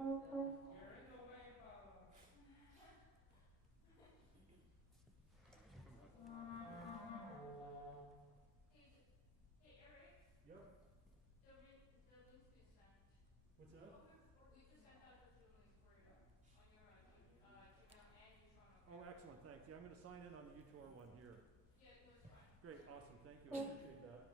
What's that? Oh, excellent, thanks. Yeah, I'm going to sign in on the UTOR one here. Great, awesome, thank you, I appreciate that.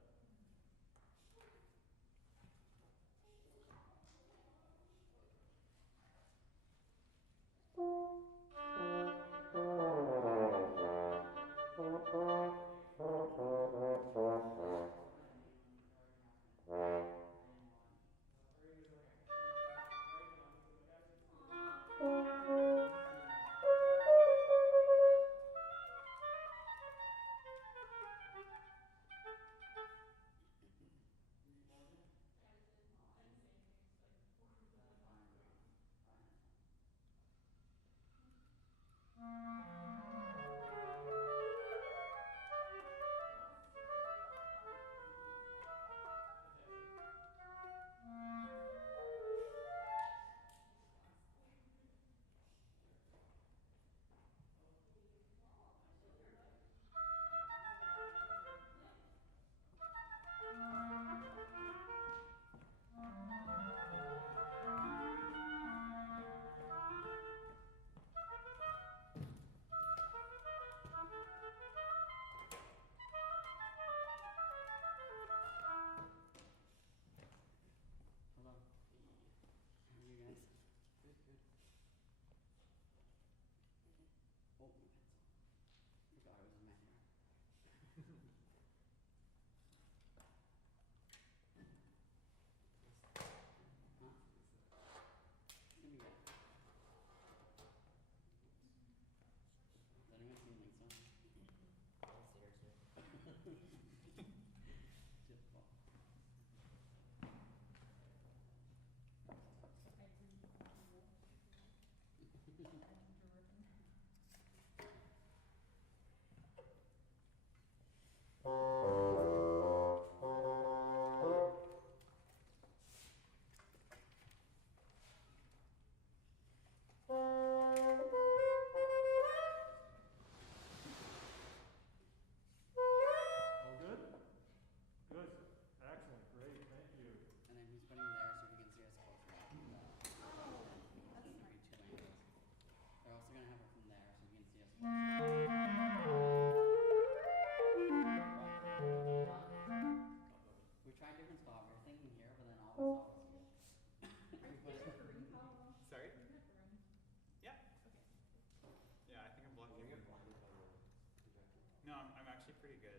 Pretty good.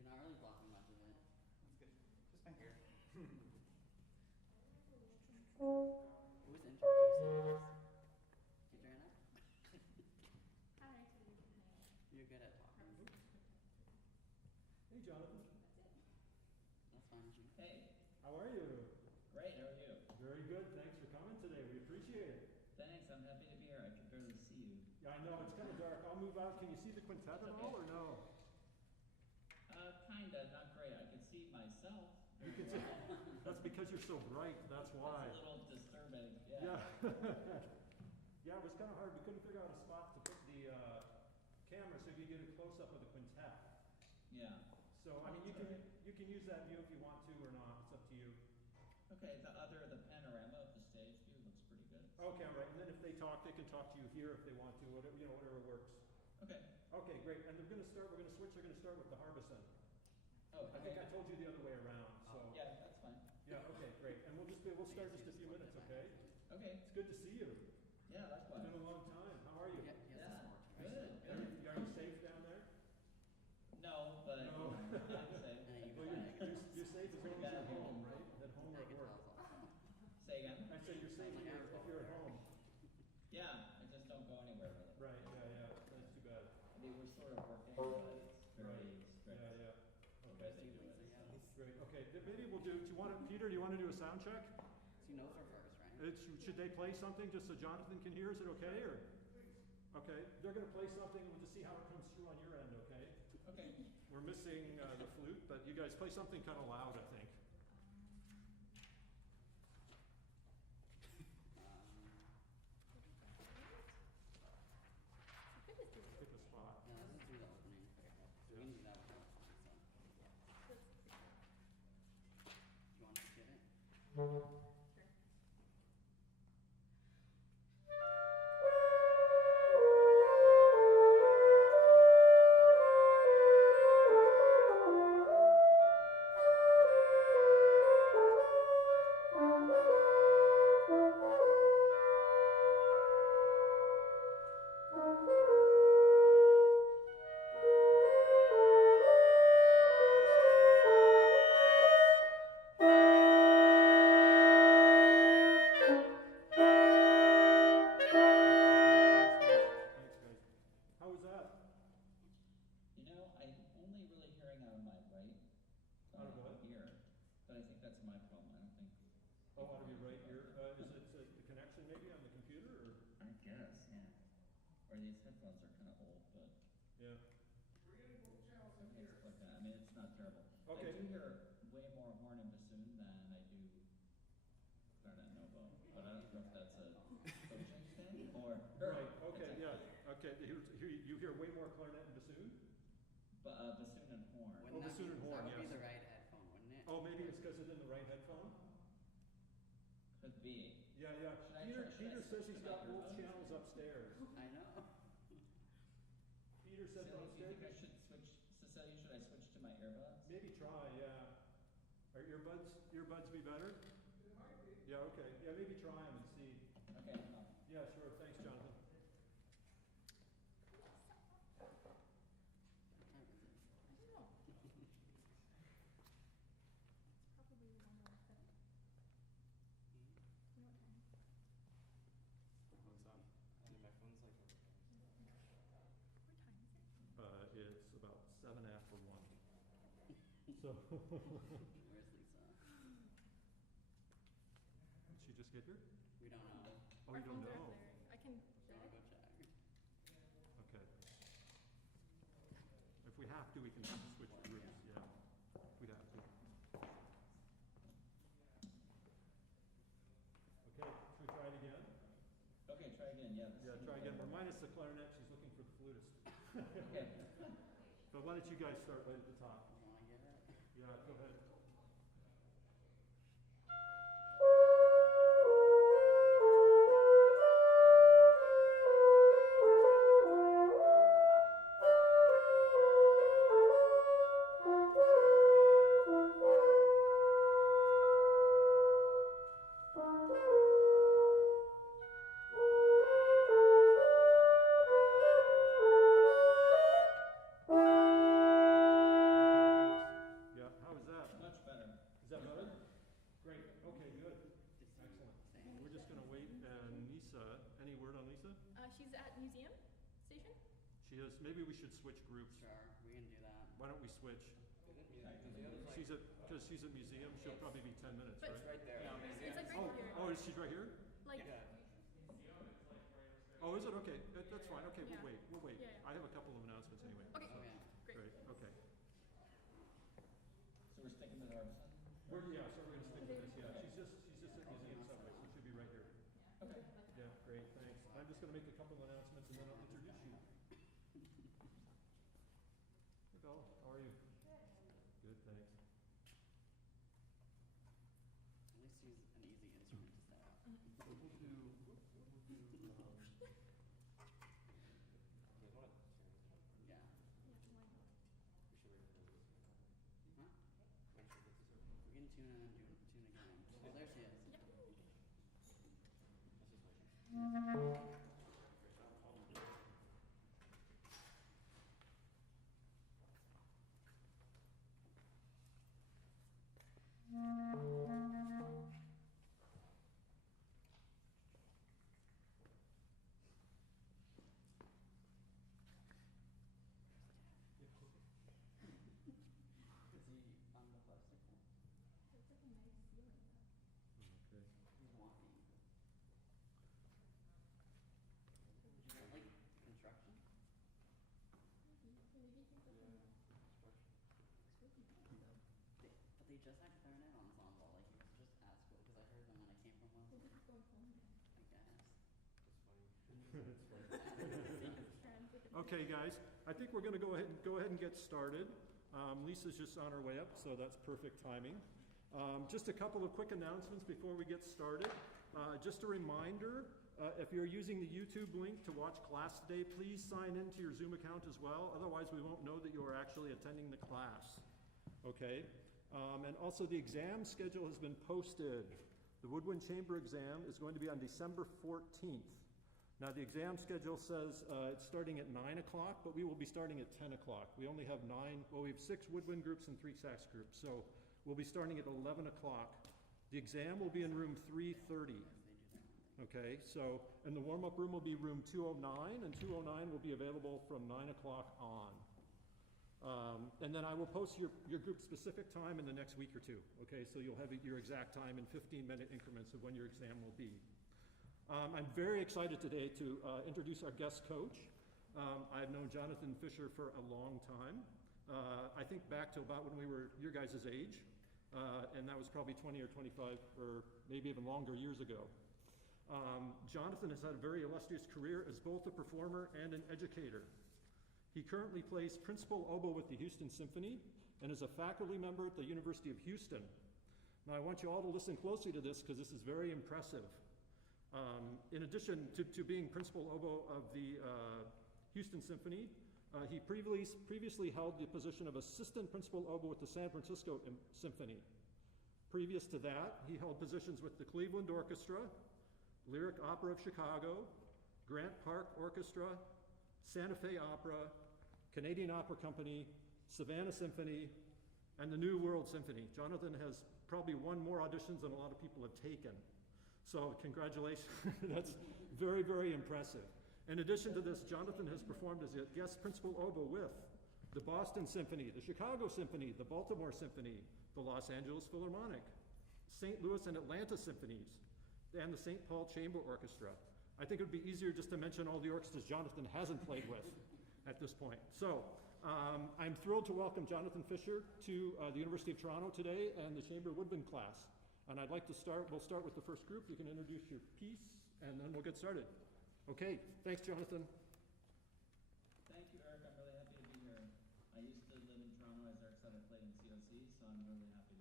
You're not really blocking much of it. That's good. Just my hair. Who was introducing us? Adriana? Hi. You're good at talking. Hey, Jonathan. That's fine. Hey. How are you? Great, how are you? Very good, thanks for coming today. We appreciate it. Thanks, I'm happy to be here. I can barely see you. Yeah, I know, it's kind of dark. I'll move out. Can you see the quintet at all, or no? Kinda, not great. I can see myself. You can see. That's because you're so bright, that's why. It's a little disturbing, yeah. Yeah, it was kind of hard. We couldn't figure out a spot to put the camera so you could get a close-up of the quintet. Yeah. So, I mean, you can use that view if you want to or not. It's up to you. Okay, the panorama of the stage view looks pretty good. Okay, all right. And then if they talk, they can talk to you here if they want to, whatever, you know, whatever works. Okay. Okay, great. And we're going to start with the Harbison. Oh, I think I told you the other way around, so. Yeah, that's fine. Yeah, okay, great. And we'll start just a few minutes, okay? Okay. It's good to see you. Yeah, likewise. It's been a long time. How are you? Yeah, good. Are you safe down there? No, but No. I'm safe. Well, you're safe as long as you're home, right? At home or at work. Say again? I said you're safe if you're at home. Yeah, I just don't go anywhere with it. Right, yeah. That's too bad. I mean, we're sort of working, but it's very strict. Yeah. Okay, they do it. Great, okay. Maybe we'll do Peter, do you want to do a sound check? So you know for first, right? Should they play something just so Jonathan can hear? Is it okay, or? Okay, they're going to play something and we'll just see how it comes through on your end, okay? Okay. We're missing the flute, but you guys play something kind of loud, I think. Thanks, guys. How was that? You know, I'm only really hearing out of my right Out of what? ear, but I think that's my problem. I don't think. Oh, out of your right ear. Is it the connection maybe on the computer or? I guess, yeah. Or these headphones are kind of old, but Yeah. okay, it's plugged in. I mean, it's not terrible. Okay. I do hear way more horn and bassoon than I do clarinet and oboe, but I don't know if that's a coaching thing or. Right. Okay. Yeah. Okay. You hear way more clarinet and bassoon. Bassoon and horn. Oh, bassoon and horn, That would yes. be the right headphone, wouldn't it? Oh, maybe it's because it's in the right headphone. Could be. Yeah, yeah. Should I Peter says switch he's to my got both earbuds? channels upstairs. I know. Peter said Silly, do you downstairs. think I should switch, Cecilia, should I switch to my earbuds? Maybe try. Yeah. Are earbuds be better? Yeah. Okay. Yeah. Maybe try them and see. Okay, hang on. Yeah. Sure. Thanks, Jonathan. What time is it? I don't know. Probably around 7. You know what time? What's up? I mean, my phone's like. What time is it? It's about 7 after 1. So. Where's Lisa? Did she just get here? We don't know. Oh, Our you don't phones are know. up there. I can Do you wanna check. go check? Okay. If we have to, we can switch groups. Yeah. If we have to. Okay. Should we try it again? Okay, try again, yeah. this Yeah. seems Try again. better. Minus the clarinet. She's looking for the flutist. Okay. But why don't you guys start right at the top? You wanna get it? Yeah. Go ahead. Yeah. How is that? Much better. Is that better? Great. Okay, good. Excellent. Same. We're just gonna wait, and Lisa, any word on Lisa? She's at museum station. She is, maybe we should switch groups. Sure, we can do that. Why don't we switch? Is it museum? Because she's at museum, she'll probably be 10 minutes, But- right? Right there. No, museum. It's like Oh, right here. oh, is she right here? Like, Yeah. Oh, is it? Okay, that's fine. Okay, Yeah. we'll wait. Yeah, yeah. I have a couple of announcements anyway. okay, Oh, yeah. great. Great, okay. So we're sticking with Harbison? So we're gonna stick with this, yeah. She's just at museum subway, so she'll be right here. Okay. Yeah, great, thanks. I'm just gonna make a couple announcements and then I'll introduce you. Hey, Belle, how are you? Good, thanks. At least use an easy instrument to set up. So we'll do, Yeah. Huh? We can tune in and tune again. Oh, there she is. Is he on the plastic one? It's like a nice ceiling. okay. He's walking. Is that like construction? Maybe you think that's a it's really pretty though. But they just had clarinet ensemble. Like you could just ask because I heard them when I came from Wells. Maybe he's going home now. I guess. That's funny. Friends with the Okay, guys, I think we're gonna go ahead and get started. Lisa's just on her way up, so that's perfect timing. Just a couple of quick announcements before we get started. Just a reminder, if you're using the YouTube link to watch class today, please sign into your Zoom account as well. Otherwise, we won't know that you are actually attending the class. Okay? And also, the exam schedule has been posted. The Woodwind Chamber exam is going to be on December 14th. Now, the exam schedule says it's starting at 9 o'clock, but we will be starting at 10 o'clock. We only have we have 6 Woodwind groups and 3 sax groups, so we'll be starting at 11 o'clock. The exam will be in room 330. Okay, so, and the warm-up room will be room 209, and 209 will be available from 9 o'clock on. And then I will post your group-specific time in the next week or two, okay? So you'll have your exact time in 15-minute increments of when your exam will be. I'm very excited today to introduce our guest coach. I've known Jonathan Fisher for a long time. I think back to about when we were your guys' age, and that was probably 20 or 25 or maybe even longer years ago. Jonathan has had a very illustrious career as both a performer and an educator. He currently plays principal oboe with the Houston Symphony and is a faculty member at the University of Houston. Now I want you all to listen closely to this because this is very impressive. In addition to being principal oboe of the Houston Symphony, he previously held the position of assistant principal oboe with the San Francisco Symphony. Previous to that, he held positions with the Cleveland Orchestra, Lyric Opera of Chicago, Grant Park Orchestra, Santa Fe Opera, Canadian Opera Company, Savannah Symphony, and the New World Symphony. Jonathan has probably won more auditions than a lot of people have taken. So congratulations, that's very, very impressive. In addition to this, Jonathan has performed as a guest principal oboe with the Boston Symphony, the Chicago Symphony, the Baltimore Symphony, the Los Angeles Philharmonic, St. Louis and Atlanta Symphonies, and the St. Paul Chamber Orchestra. I think it would be easier just to mention all the orchestras Jonathan hasn't played with at this point. So I'm thrilled to welcome Jonathan Fisher to the University of Toronto today and the Chamber Woodwind class. And I'd like to we'll start with the first group. You can introduce your piece and then we'll get started. Okay, thanks Jonathan. Thank you, Eric. I'm really happy to be here. I used to live in Toronto, as Eric said. I played in COC, so I'm really happy to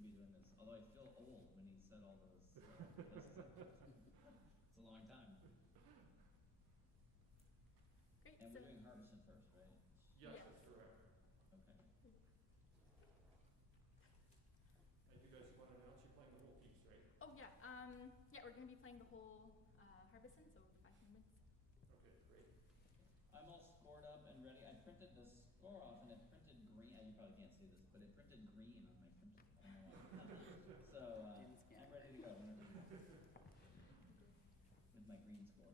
be doing this. Although I feel old when he said all those places. It's a long time. Great. And we're doing Harbison first, right? Yes, that's correct. Okay. And you guys want to announce you're playing the whole piece, right? Oh yeah. Yeah, we're going to be playing the whole Harbison, so 5 movements. Okay, great. I'm all scored up and ready. I printed the score off and it printed green. You probably can't see this, but it printed green on my printer. I don't know why. So I'm ready to go whenever you go. With my green score.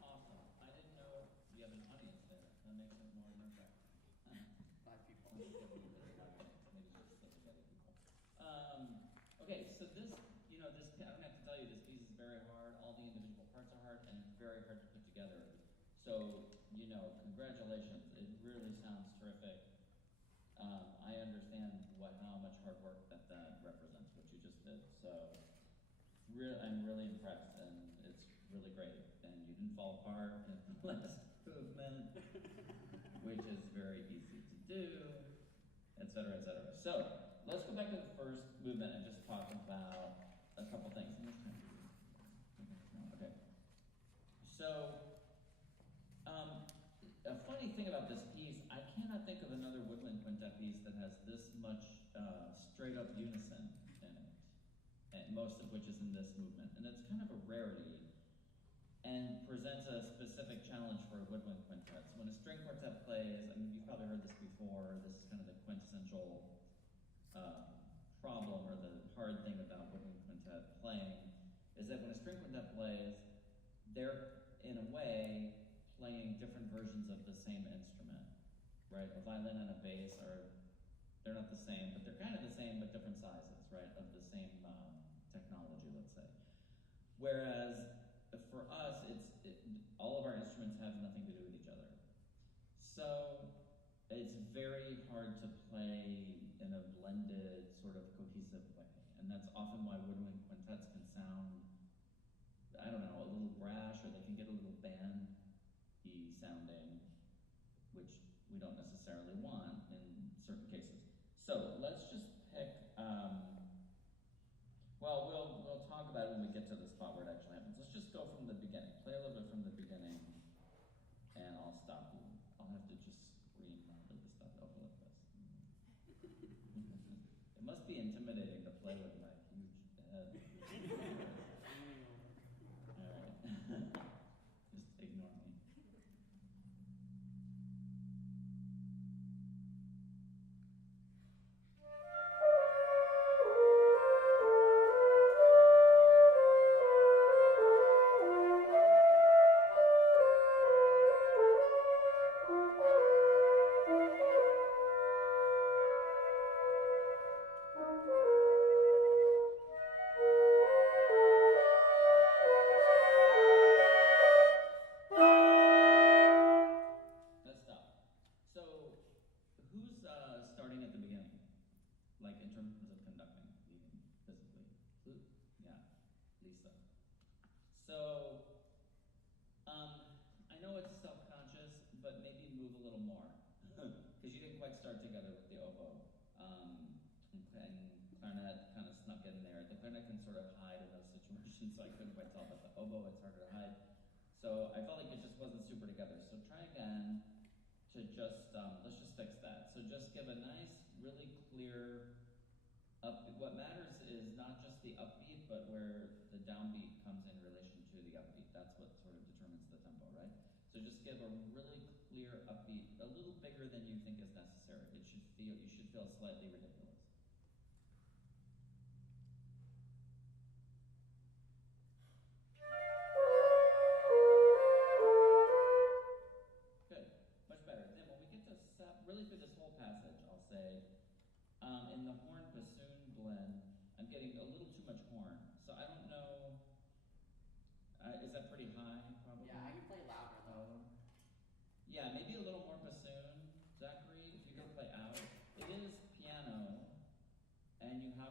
Awesome. I didn't know we have an audience there. That makes it more nerve-wracking. 5 people. Let's get a little bit of live mix, maybe just sit together people. Okay, so this, I don't have to tell you, this piece is very hard. All the individual parts are hard and very hard to put together. So, congratulations. It really sounds terrific. I understand how much hard work that represents, what you just did. So, I'm really impressed, and it's really great. And you didn't fall apart in the last movement, which is very easy to do, et cetera, et cetera. So, let's go back to the first movement and just talk about a couple things. Okay. So, a funny thing about this piece, I cannot think of another woodwind quintet piece that has this much straight up unison in it, and most of which is in this movement. And it's kind of a rarity and presents a specific challenge for woodwind quintets. When a string quartet plays, I mean, you've probably heard this before, this is kind of the quintessential problem or the hard thing about woodwind quintet playing, is that when a string quintet plays, they're, in a way, playing different versions of the same instrument, right? A violin and a bass they're not the same, but they're kind of the same, but different sizes, right? Of the same technology, let's say. Whereas for us, all of our instruments have nothing to do with each other. So it's very hard to play in a blended, sort of cohesive way. And that's often why woodwind quintets can sound, I don't know, a little brash, or they can get a little bandy sounding, which we don't necessarily want in certain cases. So let's just pick, we'll talk about it when we get to the spot where it actually happens. Let's just go from the beginning. Play a little bit from the beginning, and I'll stop you. I'll have to just scream loudly to stop it. Like this. It must be intimidating to play with my huge head. All right. Just ignore me. Let's stop. So, who's starting at the beginning? Like in terms of conducting, leading physically? Who? Yeah, Lisa. So, I know it's self-conscious, but maybe move a little more. Because you didn't quite start together with the oboe. And clarinet kind of snuck in there. The clarinet can sort of hide in those situations, so I couldn't quite tell, but the oboe, it's harder to hide. So I felt like it just wasn't super together. So try again to just, let's just fix that. So just give a nice, really clear upbeat. What matters is not just the upbeat, but where the downbeat comes in relation to the upbeat. That's what sort of determines the tempo, right? So just give a really clear upbeat, a little bigger than you think is necessary. You should feel slightly ridiculous.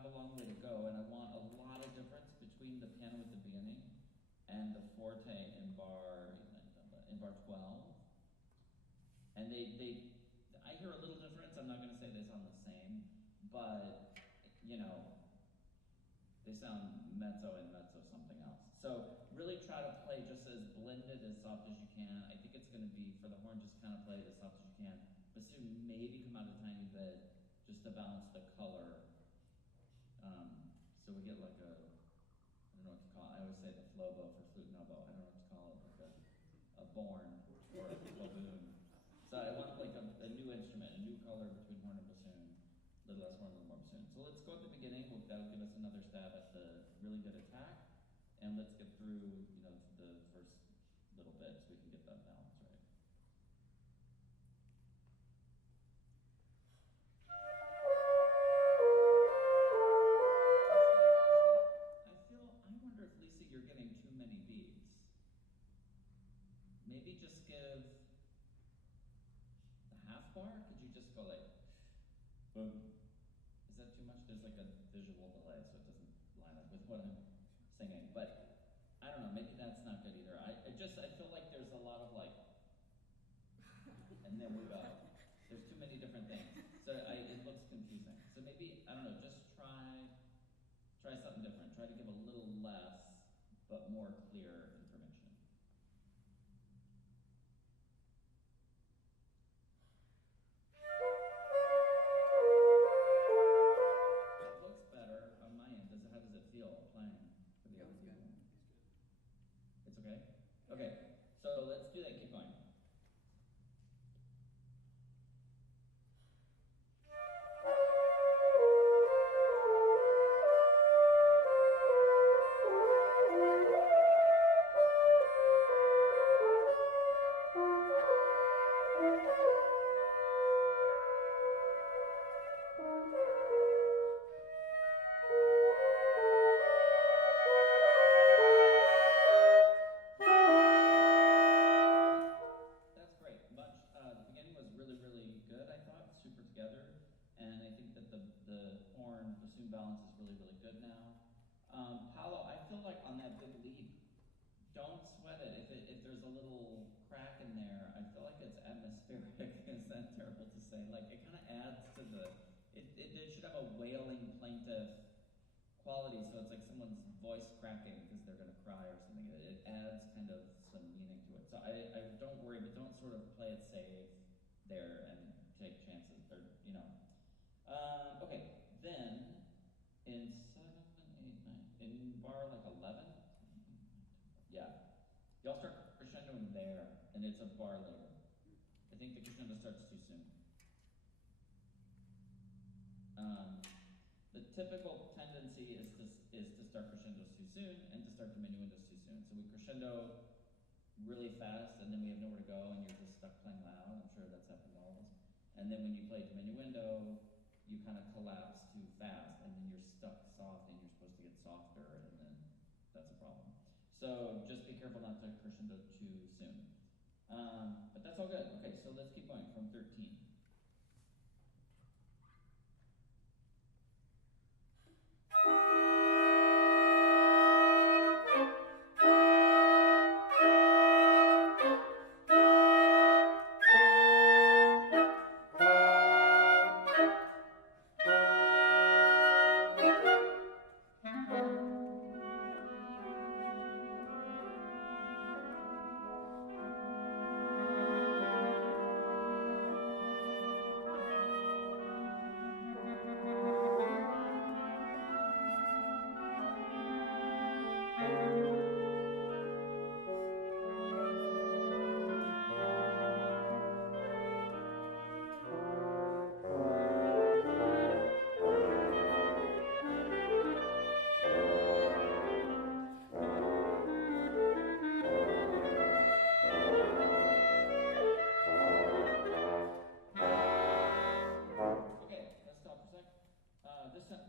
a long way to go, and I want a lot of difference between the piano at the beginning and the forte in bar 12. And I hear a little difference. I'm not going to say they sound the same, but you know, they sound mezzo and mezzo something else. So really try to play just as blended as soft as you can. I think it's going to be, for the horn, just kind of play it as soft as you can. Bassoon maybe come out a tiny bit just to balance the color. So we get like a, I don't know what to call it. I always say the flobo for flute and oboe. I don't know what to call it, like a born or a baboon. So I want like a new instrument, a new color between horn and bassoon. A little less horn, a little more bassoon. So let's go at the beginning. That'll give us another stab at the really good attack. And let's get through, you know, the first little bit so we can get that balance right. I wonder if, Lisa, you're getting too many beats. Maybe just give the half bar? Could you just go like, boom? Is that too much? There's like a visual delay, so it doesn't line up with what I'm singing. But I don't know, maybe that's not good either. I feel like there's a lot of like, and then we go. There's too many different things. So it looks confusing. So maybe, I don't know, just try something different. Try to give a little less, but more clear information. It looks better on my end. How does it feel playing for the other people? It's okay? Okay, so let's do that. Keep going. Balance is really, really good now. Paolo, I feel like on that big leap, don't sweat it. If there's a little crack in there, I feel like it's atmospheric. Is that terrible to say? Like it kind of adds to the. It should have a wailing, plaintive quality, so it's like someone's voice cracking because they're gonna cry or something. It adds kind of some meaning to it. So I don't worry, but don't sort of play it safe there and take chances. Or you know. Okay, then. In 7, 8, 9, in bar like 11, yeah, y'all start crescendoing there, and it's a bar later. I think the crescendo starts too soon. The typical tendency is to start crescendos too soon and to start diminuendos too soon. So we crescendo really fast, and then we have nowhere to go, and you're just stuck playing loud. I'm sure that's happened to all of us. And then when you play diminuendo, you kind of collapse too fast, and then you're stuck soft, and you're supposed to get softer, and then that's a problem. So just be careful not to crescendo too soon. But that's all good. Okay, so let's keep going from 13.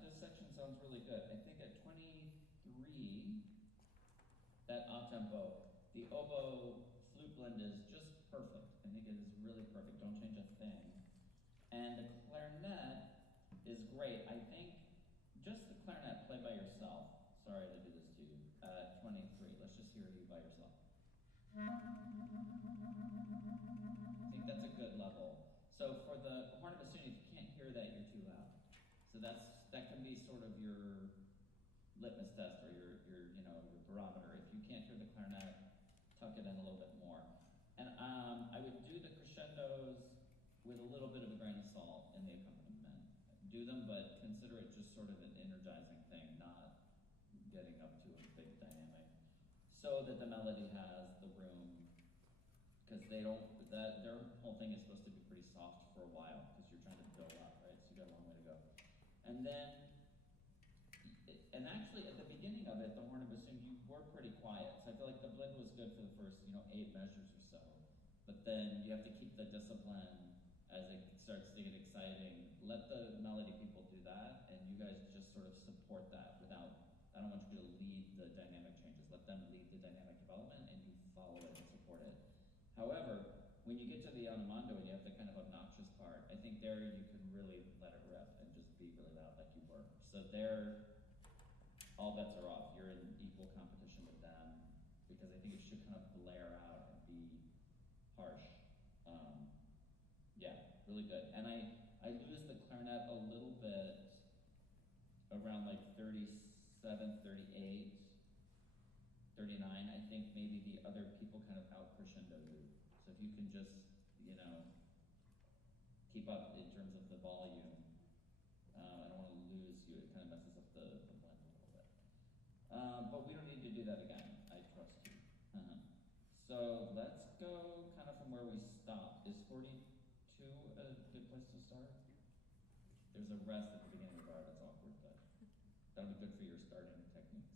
This section sounds really good. I think at 23, that up-tempo, the oboe flute blend is just perfect. I think it is really perfect. Don't change a thing. And the clarinet is great. I think just the sorry to do this to you. 23. Let's just hear you by yourself. I think that's a good level. So for the horn of bassoon, if you can't hear that, you're too loud. So that can be sort of your litmus test or your your barometer. If you can't hear the clarinet, tuck it in a little bit more. And I would do the crescendos with a little bit of a grain of salt in the accompaniment. Do them, but consider it just sort of an energizing thing, not getting up to a big dynamic, so that the melody has the room, because their whole thing is supposed to be pretty soft for a while, because you're trying to build up, right? So you got a long way to go. And then, and actually at the beginning of it, the horn and bassoon, you were pretty quiet. So I feel like the blend was good for the first, 8 measures or so. But then you have to keep the discipline as it starts to get exciting. Let the melody people do that, and you guys just sort of support that without, I don't want you to lead the dynamic changes. Let them lead the dynamic development, and you follow it and support it. However, when you get to the animando and you have the kind of obnoxious part, I think there you can really let it rip and just be really loud like you were. So there, all bets are off. You're in equal competition with them, because I think it should kind of blare out and be harsh. Yeah, really good. And I lose the clarinet a little bit around like 37, 38, 39. I think maybe the other people kind of out crescendo you. So if you can just, keep up in terms of the volume, I don't want to lose you. It kind of messes up the blend a little bit. But we don't need to do that again. I trust you. So let's go kind of from where we stopped. Is 42 a good place to start? There's a rest at the beginning of the bar. That's awkward, but that'll be good for your starting techniques.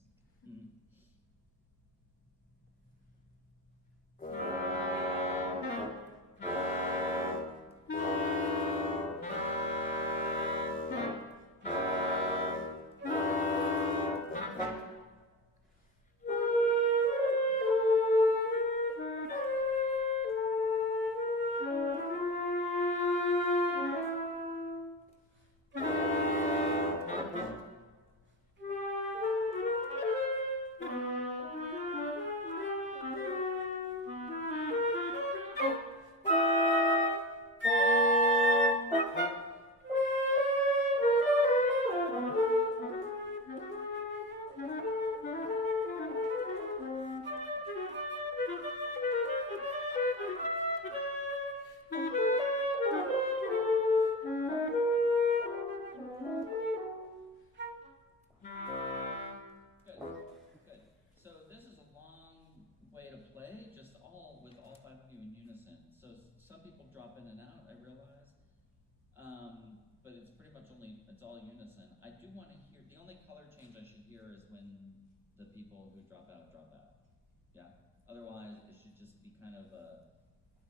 Otherwise, it should just be kind of a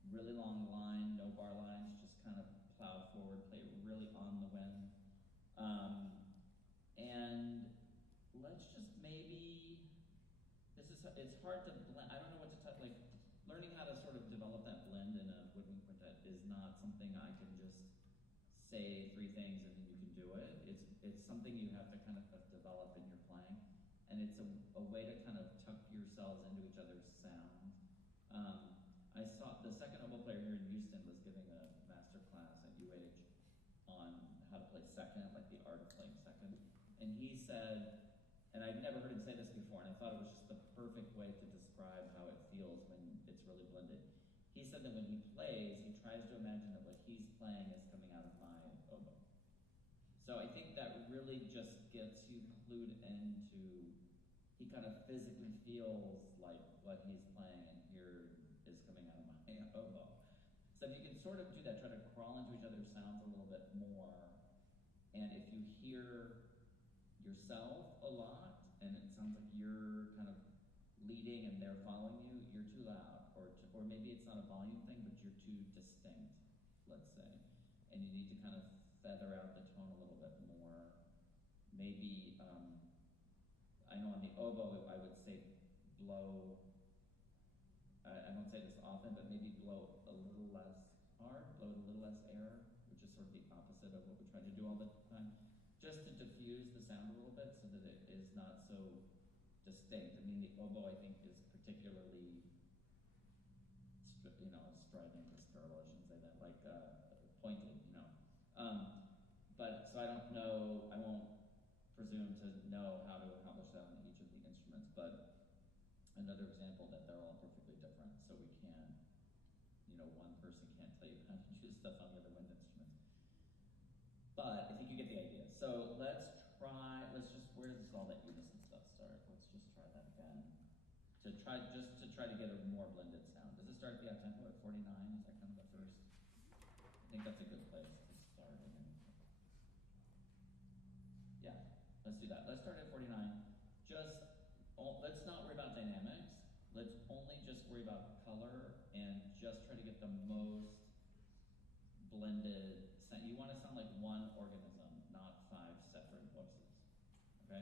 really long line, no bar lines, just kind of plowed forward, play it really on the wind. And let's just maybe, it's hard to blend, I don't know what to tell, like, learning how to sort of develop that blend in a woodwind quintet is not something I can just say 3 things and then you can do it. It's something you have to kind of develop in your playing. And it's a way to kind of tuck yourselves into each other's sound. I saw the second oboe player here in Houston was giving a master class at UH on how to play second, like the art of playing second. And he said, and I'd never heard him say this before, and I thought it was just the perfect way to describe how it feels when it's really blended. He said that when he plays, he tries to imagine that what he's playing is coming out of my oboe. So I think that really just gets you clued into, he kind of physically feels like what he's playing and here is coming out of my oboe. So if you can sort of do that, try to crawl into each other's sounds a little bit more, and if you hear yourself a lot, and it sounds like you're kind of leading and they're following you, you're too loud, or maybe it's not a volume thing, but you're too distinct, let's say, and you need to kind of feather out the tone a little bit more. Maybe, I know on the oboe, I would say blow, I don't say this often, but maybe blow a little less hard, blow with a little less air, which is sort of the opposite of what we try to do all the time, just to diffuse the sound a little bit so that it is not so distinct. I mean, the oboe I think is particularly, strident or skirtle, I shouldn't say that, like pointed, But so I don't know. I won't presume to know how to accomplish that on each of the instruments. But another example that they're all perfectly different, so we can't, one person can't tell you how to do stuff on the other wind instruments. But I think you get the idea. So let's just, where does all that unison stuff start? Let's just try that again. To try to get a more blended sound. Does it start at the up tempo at 49? Is that kind of the first? I think that's a good place to start. Yeah, let's do that. Let's start at 49. Let's not worry about dynamics. Let's only just worry about color and just try to get the most blended sound. You want to sound like one organism, not 5 separate voices. Okay?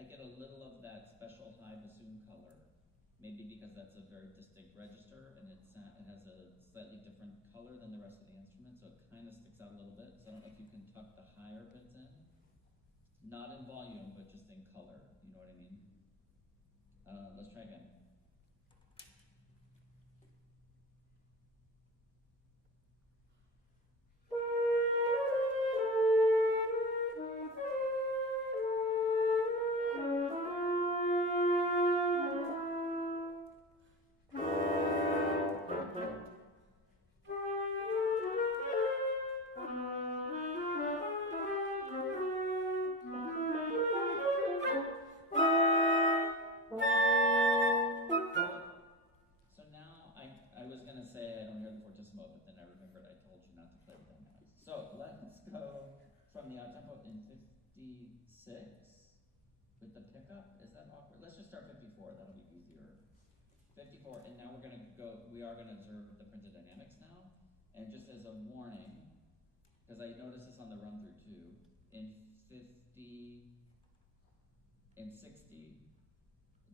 I get a little of that special high bassoon color, maybe because that's a very distinct register and it has a slightly different color than the rest of the instrument, so it kind of sticks out a little bit. So I don't know if you can tuck the higher bits in, not in volume, but just in color. You know what I mean? Let's try again. From the tempo in 56 with the pickup. Is that awkward? Let's just start 54. That'll be easier. 54, and now we are going to observe the printed dynamics now. And just as a warning, because I noticed this on the run through too, in 50 and 60,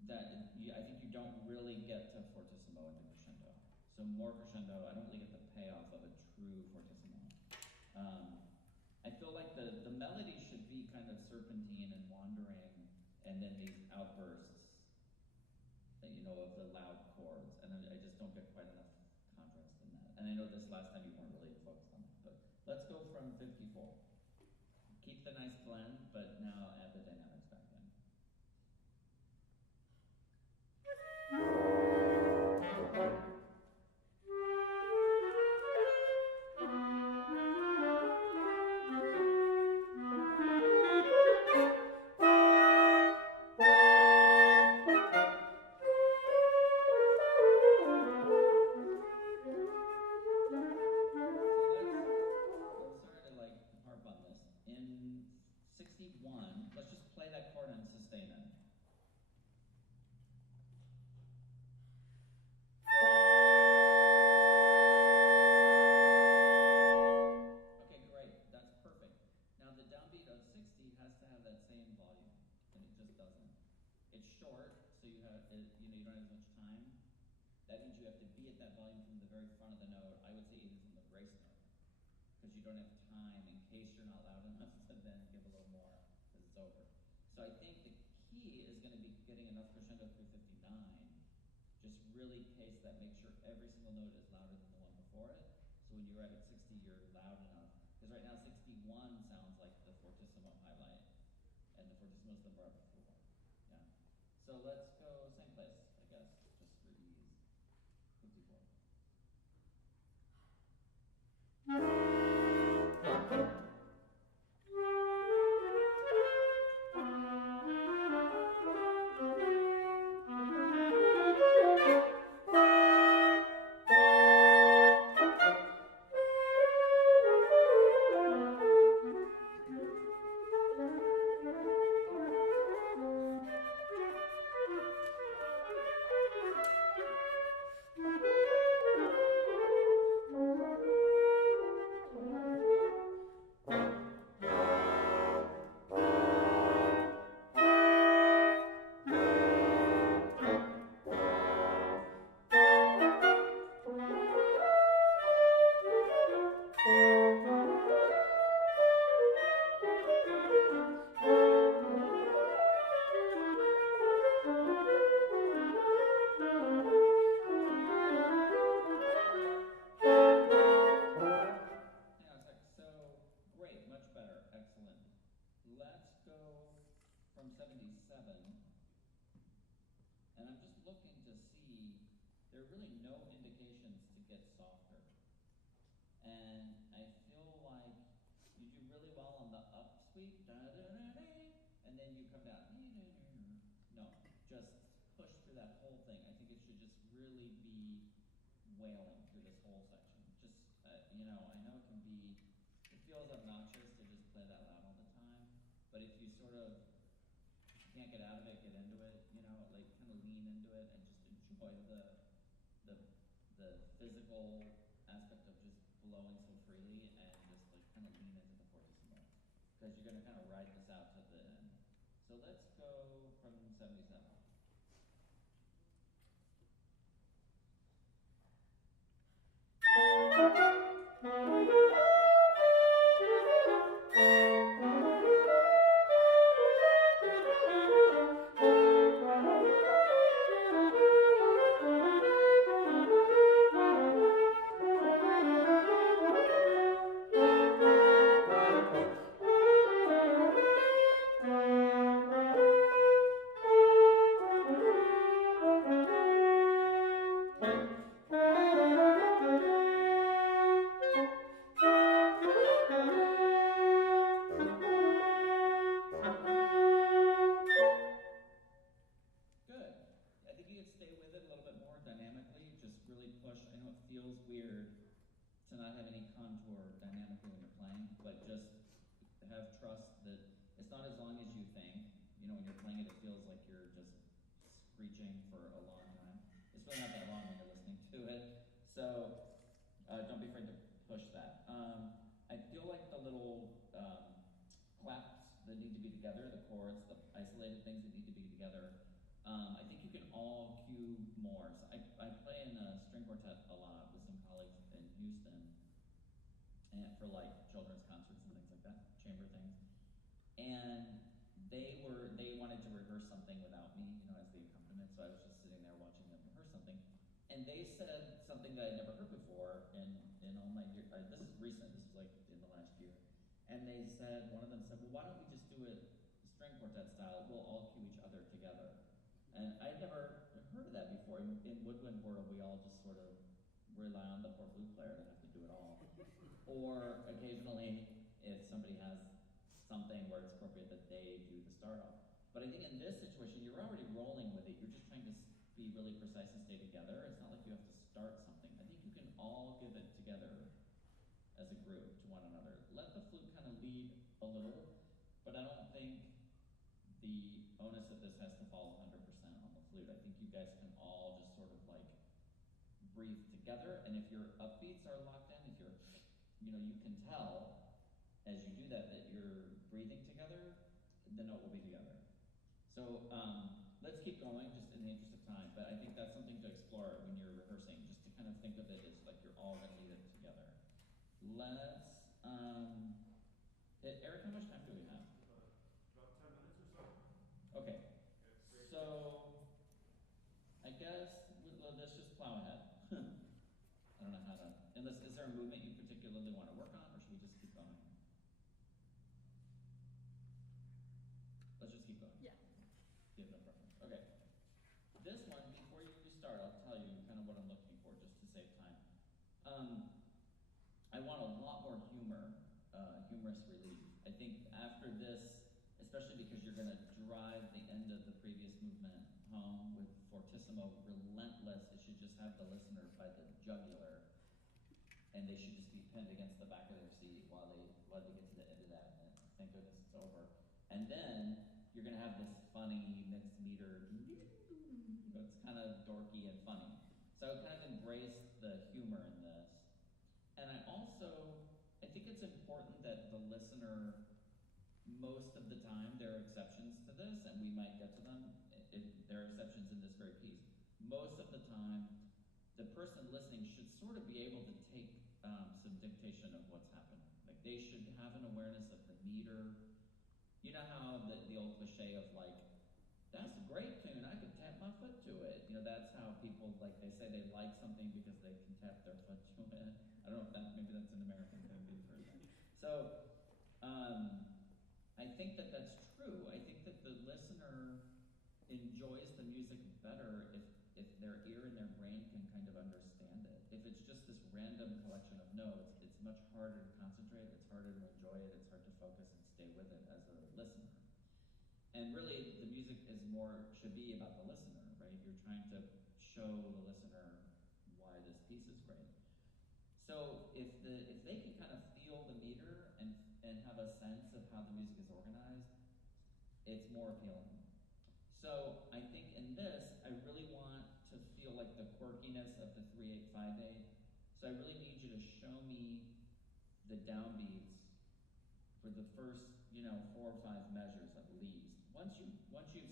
I think you don't really get to fortissimo into crescendo. So more crescendo, I don't really get the payoff of a true fortissimo. I feel like the melody should be kind of serpentine and wandering, and then these outbursts, of the loud chords, and I just don't get quite enough contrast in that. And I know this last time you weren't really focused on that, but let's go from 54. Keep the nice blend, but now add the dynamics back in. Let's just play that chord and sustain it. Okay, great. That's perfect. Now the downbeat of 60 has to have that same volume, and it just doesn't. It's short, so you don't have as much time. That means you have to be at that volume from the very front of the note. I would say even from the grace note, because you don't have time in case you're not loud enough to then give a little more because it's over. So I think the key is going to be getting enough crescendo through 59. Just really pace that, make sure every single note is louder than the one before it. So when you're at 60, you're loud enough. Because right now 61 sounds like the fortissimo highlight, and the fortissimo is the bar before. Yeah. So let's go same place, I guess, just for ease. 54. there are really no indications to get softer. And I feel like you do really well on the upsweep, and then you come down. No, just push through that whole thing. I think it should just really be wailing through this whole section. Just, you know, I know it can be, it feels obnoxious to just play that loud all the time, but if you sort of can't get out of it, get into it, you know, like kind of lean into it and just enjoy the the physical aspect of just blowing so freely and just like kind of lean into the fortissimo because you're going to kind of ride this out to the end. So let's go from 77. Good. I think you could stay with it a little bit more dynamically, just really push. I know it feels weird to not have any contour dynamically when you're playing, but just have trust that it's not as long as you think. You know, when you're playing it, it feels like you're just screeching for a long time. It's really not that long when you're listening to it. So don't be afraid to push that. I feel like the little claps that need to be together, the chords, the isolated things that need to be together, I think you can all cue more. So I play in a string quartet a lot with some colleagues in Houston and for like children's concerts and things like that, chamber things. And they wanted to rehearse something without me, you know, as the accompaniment. So I was just sitting there watching them rehearse something. And they said something that I'd never heard before in all my years. This is recent. This is like in the last year. And they said, one of them said, well, why don't we just do it string quartet style? We'll all cue each other together. And I'd never heard of that before. In woodwind world, we all just sort of rely on the poor flute player to have to do it all. Or occasionally, if somebody has something where it's appropriate that they do the start off. But I think in this situation, you're already rolling with it. You're just trying to be really precise and stay together. It's not like you have to start something. I think you can all give it together as a group to one another. Let the flute kind of lead a little, but I don't think the onus of this has to fall 100% on the flute. I think you guys can all just sort of like breathe together, and if your upbeats are locked in, if you're, you know, you can tell as you do that that you're breathing together, the note will be together. So let's keep going just in the interest of time, but I think that's something to explore when you're rehearsing, just to kind of think of it as like you're all going to lead it together. Let's, Eric, how much time do we have? About 10 minutes or so. Okay, Great. so I guess let's just plow ahead. I don't know how to, unless, is there a movement you particularly want to work on, or should we just keep going? Let's just keep going. Yeah. You have no preference. Okay. This one, before you start, I'll tell you kind of what I'm looking for, just to save time. I want a lot more humor, humorous relief. I think after this, especially because you're going to drive the end of the previous movement home with fortissimo relentless, it should just have the listener by the jugular, and they should just be pinned against the back of their seat while they get to the end of that, and thank goodness it's over. And then you're going to have this funny mixed meter, it's kind of dorky and funny. So I would kind of embrace the humor in this. And I think it's important that the listener, most of the time, there are exceptions to this, and we might get to them. There are exceptions in this very piece. Most of the time, the person listening should sort of be able to take some dictation of what's happening. Like they should have an awareness of the meter. You know how the old cliche of like, that's a great tune, I could tap my foot to it. You know, that's how people, like, they say they like something because they can tap their foot to it. I don't know if maybe that's an American thing being for that. So, I think that that's true. I think that the listener enjoys the music better if their ear and their brain can listener. And really, the music should be about the listener, right? You're trying to show the listener why this piece is great. So if they can kind of feel the meter and have a sense of how the music is organized, it's more appealing. So I think in this, I really want to feel like the quirkiness of the 3/8/5/8. So I really need you to show me the downbeats for the first, 4 or 5 measures at least. Once you've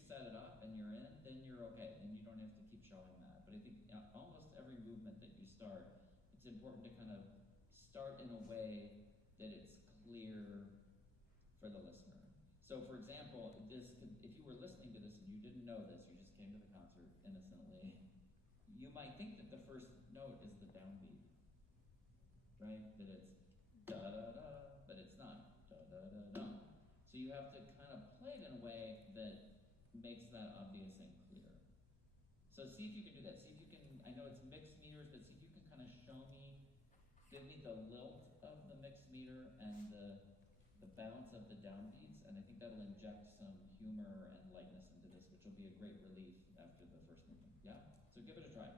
set it up and you're in, then you're okay. Then you don't have to keep showing that. But I think almost every movement that you start, it's important to kind of start in a way that it's clear for the listener. So for example, if you were listening to this and you didn't know this, you just came to the concert innocently, you might think that the first note is the downbeat, right? That it's da-da-da, but it's not da-da-da-da. So you have to kind of play it in a way that makes that obvious and clear. So see if you can do that. See if you can, I know it's mixed meters, but see if you can kind of give me the lilt of the mixed meter and the bounce of the downbeats, and I think that'll inject some humor and lightness into this, which will be a great relief after the first movement. Yeah? So give it a try.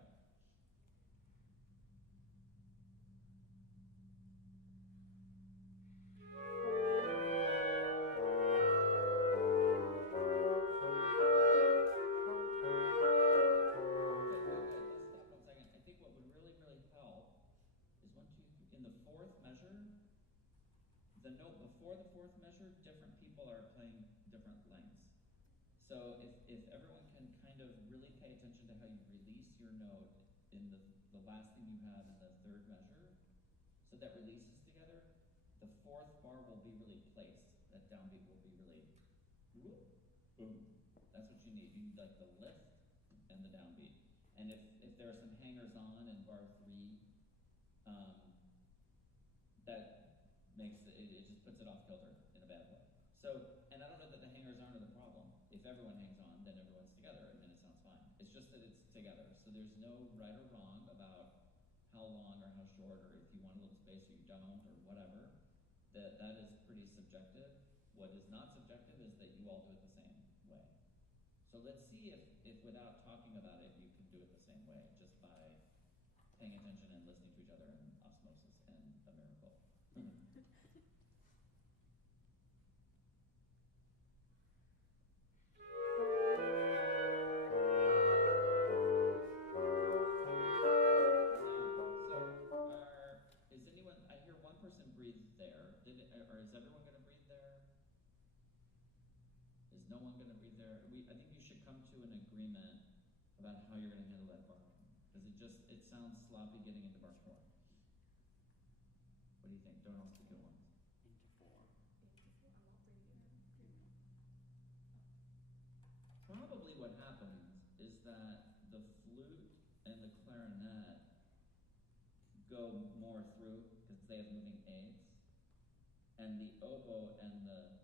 The note before the fourth measure, different people are playing different lengths. So if everyone can kind of really pay attention to how you release your note in the last thing you have in the third measure, so that releases together, the fourth bar will be really placed. That downbeat will be really whoop, boom. That's what you need. You need like the lift and the downbeat. And if there are some hangers on in bar 3, that makes it just puts it off kilter in a bad way. So, and I don't know that the hangers on are the problem. If everyone hangs on, then everyone's together, and then it sounds fine. It's just that it's together. So there's no right or wrong about how long or how short, or if you want a little space or you don't, or whatever. That is pretty subjective. What is not subjective is that you all do it the same way. So let's see if without talking about it, you can do it the same way, just by paying attention and listening to each other in osmosis and a miracle. Is everyone going to breathe there? Is no one going to breathe there? I think you should come to an agreement about how you're going to handle that bar. Because it sounds sloppy getting into bar 4. What do you think? Don't all speak at once. Into 4. Probably what happens is that the flute and the clarinet go more through because they have moving eighths. And the oboe and the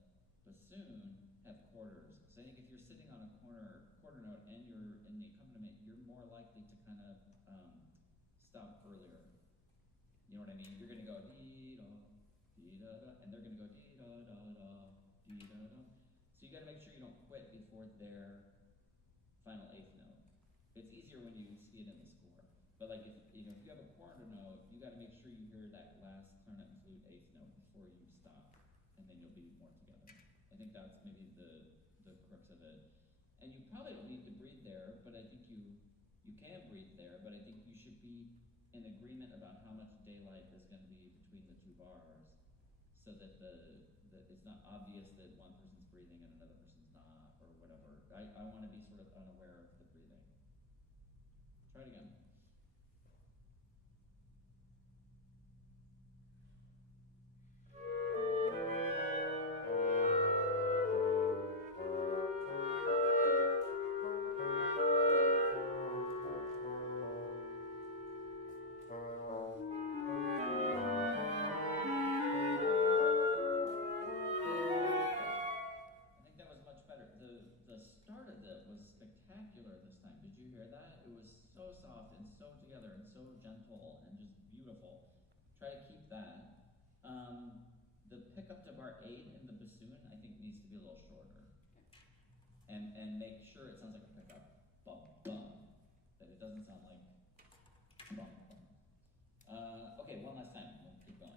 bassoon have quarters. So I think if you're sitting on a quarter note and you're in the accompaniment, you're more likely to kind of stop earlier. You know what I mean? You're going to go dee-da, dee-da-da, and they're going to go dee-da-da-da, dee-da-da. So you got to make sure you don't quit before their final eighth note. It's easier when you see it in the score. But like if you have a quarter note, you got to make sure you hear that last clarinet and flute eighth note before you stop, and then you'll be more together. I think that's maybe the crux of it. And you probably don't need to breathe there, but I think you can breathe there, but I think you should be in agreement about how much daylight is going to be between the 2 bars, so that it's not obvious that one person's breathing and another person's not, or whatever. I want to be sort of unaware of the breathing. Try it again. Try to keep that. The pickup to bar 8 in the bassoon, I think, needs to be a little and make sure it sounds like a pickup, bum, bum, that it doesn't sound like bum, bum. Okay, one last time, we'll keep going.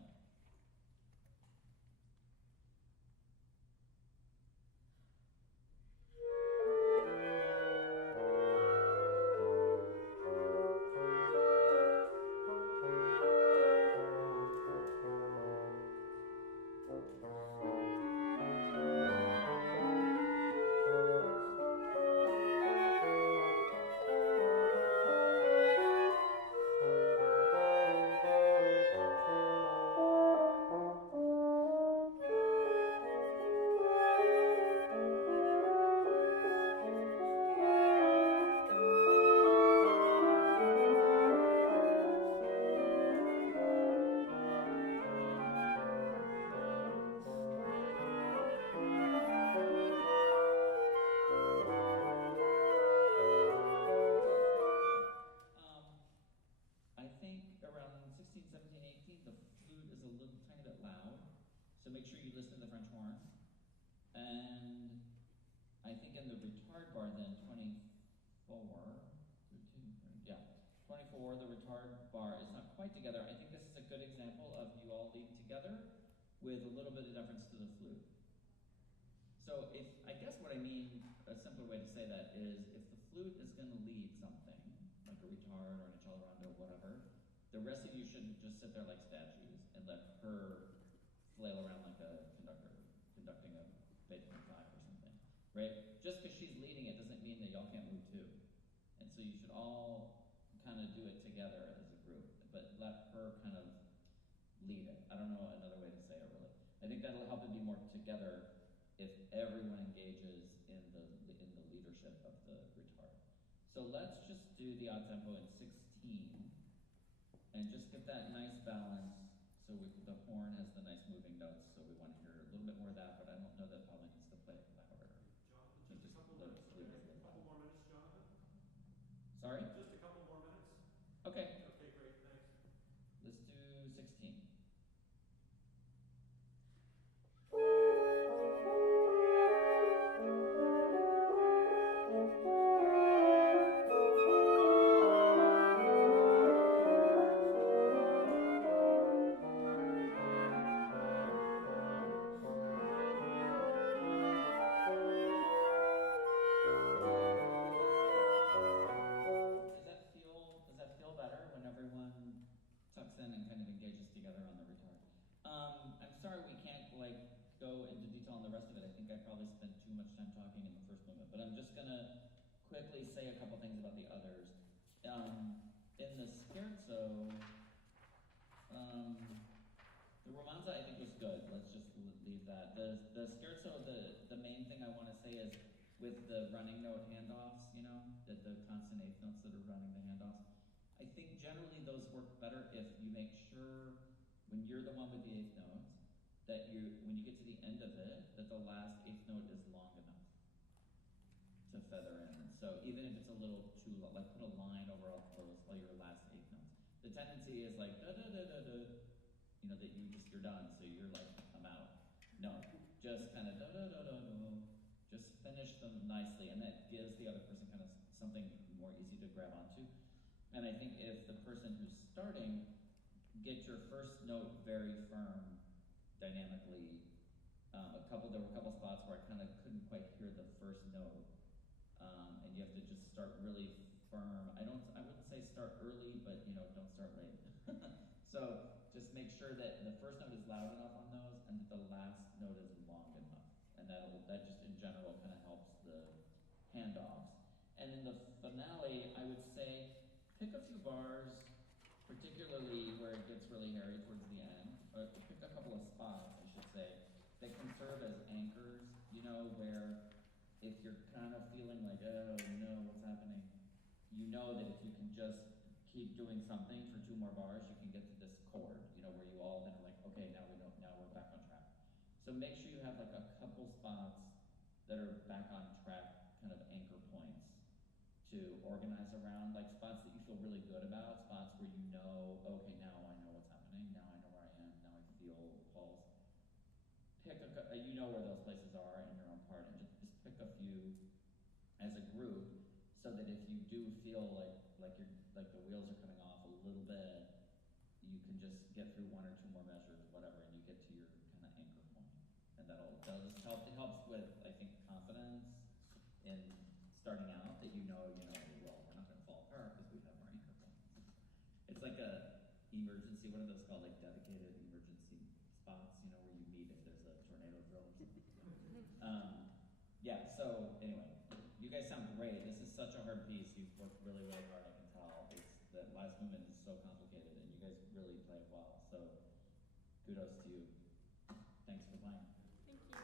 I think around 16, 17, 18, the flute is a little tiny bit loud, so make sure you listen to the French horn. And I think in the retard bar then, 24, 13, yeah, 24, the retard bar is not quite together. I think this is a good example of you all lead together with a little bit of deference to the flute. So if, I guess what I mean, a simpler way to say that is, if the flute is going to lead something, like a retard or an cello rondo, whatever, the rest of you shouldn't just sit there like statues and let her flail around like a conductor conducting a Beethoven 5 or something, right? Just because she's leading it doesn't mean that y'all can't move too. And so you should all kind of do it together as a group, but let her kind of lead it. I don't know another way to say it really. I think that'll help it be more together if everyone engages in the leadership of the retard. So let's just do the odd tempo in 16 and just get that nice balance so the horn has the nice moving notes, so we want to hear a little bit more of that, but I don't know that Paula needs to play it louder. Jonathan, So just a couple let minutes, us leave okay? it. A couple more minutes, Jonathan? Sorry? Just a couple more minutes? Okay, Okay, great, thanks. let's do 16. Does that feel better when everyone tucks in and kind of engages together on the retard? I'm sorry we can't like go into detail on the rest of it. I think I probably spent too much time talking in the first movement, but I'm just gonna quickly say a couple things about the others. In the scherzo, the romanza I think was good. Let's just leave that. The scherzo, the main thing I want to say is with the running note handoffs, you know, the consonant eighth notes that are running the handoffs. I think generally those work better if you make sure when you're the one with the eighth notes that when you get to the end of it, that the last eighth note is long enough to feather in. So even if it's a little too long, like put a line over all your last eighth notes. The tendency is like da da da da da, you know, that you're done, so you're like, I'm out. No, just kind of da da da da da. Just finish them nicely, and that gives the other person kind of something more easy to grab onto. And I think if the person who's starting, get your first note very firm dynamically. There were a couple spots where I kind of couldn't quite hear the first note, and you have to just start really firm. I wouldn't say start early, but you know, don't start late. So just make sure that the first note is loud enough on those, and that the last note is long enough, and that just in general kind of helps the handoffs. And in the finale, I would say pick a few bars, particularly where it gets really hairy towards the end, or pick a couple of spots, I should say, that can serve as anchors, you know, where if you're kind of feeling like, oh no, what's happening, you know that if you can just keep doing something for 2 more bars, you can get to this chord, you know, where you all then are like, okay, now we're back on track. So make sure you have like a couple spots that are back on track, kind of anchor points to organize around, like spots that you feel really good about, spots where you know, okay, now I know what's happening, now I know where I am, now I feel the pulse. You know where those places are in your own part, and just pick a few route, so that if you do feel like the wheels are coming off a little bit, you can just get through one or two more measures, whatever, and you get to your kind of anchor point. And does help. It helps with, I think, confidence in starting out, that well, we're not going to fall apart because we have our anchor points. It's like a emergency. What are those called? Like dedicated emergency spots, where you meet if there's a tornado drill or something. Yeah. So anyway, you guys sound great. This is such a hard piece. You've worked really, really hard. I can tell. The last movement is so complicated, and you guys really play it well. So kudos to you. Thanks for playing. Thank you.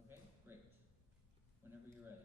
Okay, great. Whenever you're ready.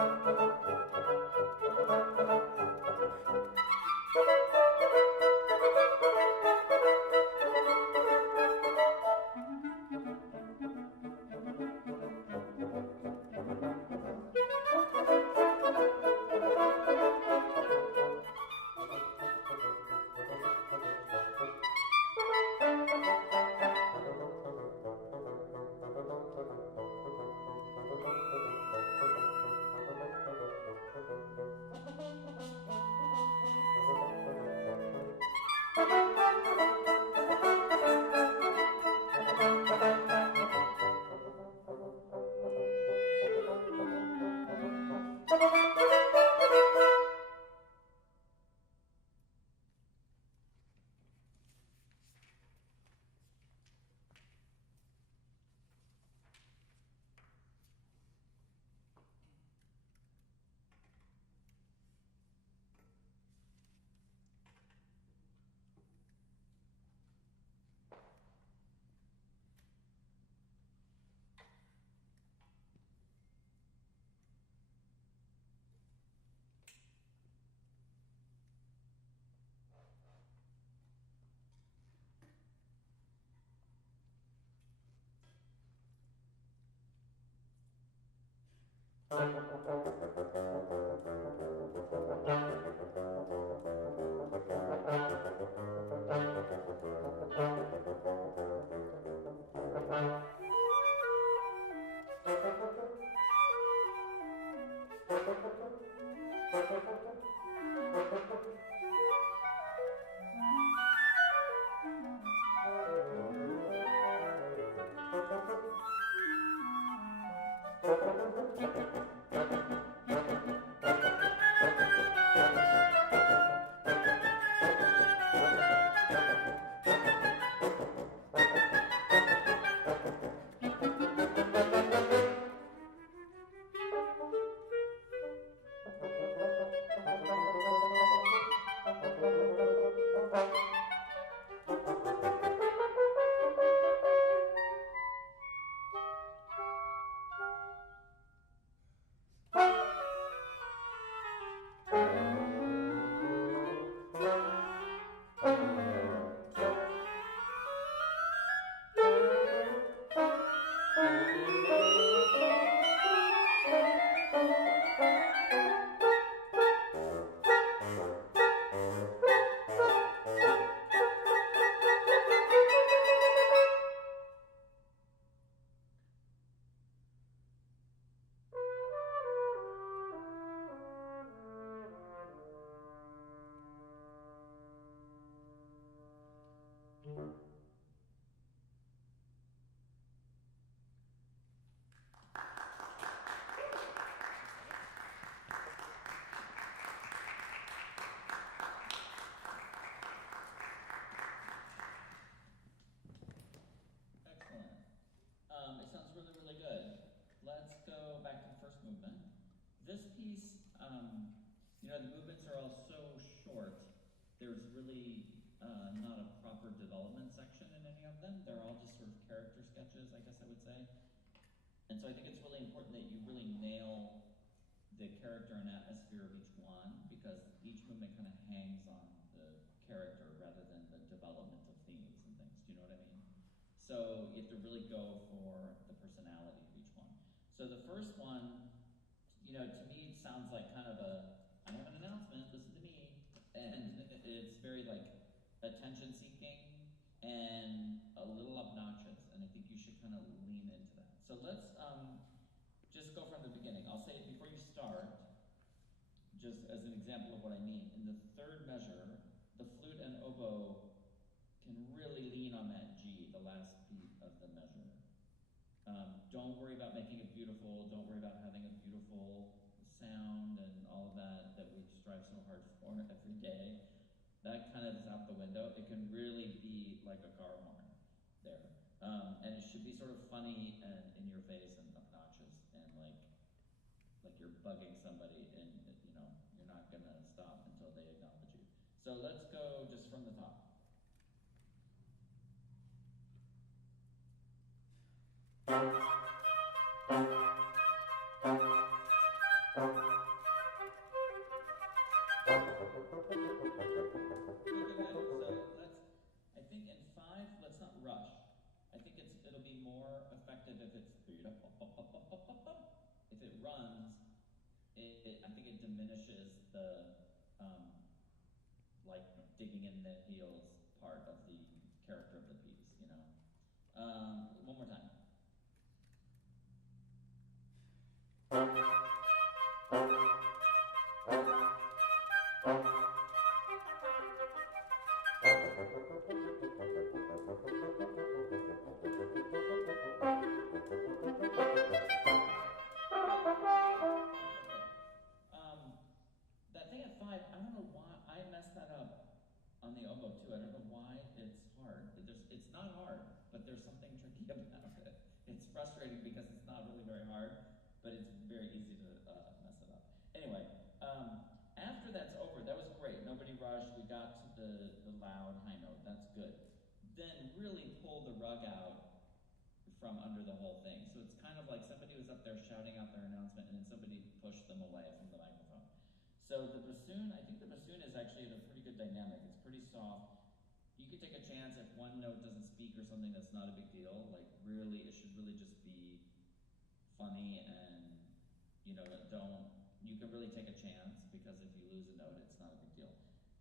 Excellent. It sounds really, really good. Let's go back to the first movement. This piece, the movements are all so short. There's really not a proper development section in any of them. They're all just sort of character sketches, I guess I would say. And so I think it's really important that you really nail the character and atmosphere of each one, because each movement kind of hangs on the character rather than the development of themes and things. Do you know what I mean? So you have to really go for the personality of each one. So the first one, to me it sounds like kind of I have an announcement, listen to me. And it's very like attention seeking and a little obnoxious. And I think you should kind of lean into that. So let's just go from the beginning. I'll say it before you start, just as an example of what I mean. In the third measure, the flute and oboe can really lean on that G, the last beat of the measure. Don't worry about making it beautiful. Don't worry about having a beautiful sound and all of that we strive so hard for every day. That kind of is out the window. It can really be like a car horn there. And it should be sort of funny and in your face and obnoxious and like you're bugging somebody and you're not gonna stop until they acknowledge you. So let's go just from the top. diminishes the like digging in the heels part of the character of the piece, you know. One more time. That thing at 5, I don't know why I messed that up on the oboe too. I don't know why it's hard. It's not hard, but there's something tricky about it. It's frustrating because it's not really very hard, but it's very easy to mess it up. Anyway, after that's over, that was great. Nobody rushed. We got to the loud high note. That's good. Then really pull the rug out from under the whole thing. So it's kind of like somebody was up there shouting out their announcement and then somebody pushed them away from the microphone. So the bassoon, I think the bassoon is actually in a pretty good dynamic. It's pretty soft. You could take a chance if one note doesn't speak or something, that's not a big deal. Like really, it should really just be funny and, you know, you can really take a chance because if you lose a note, it's not a big deal.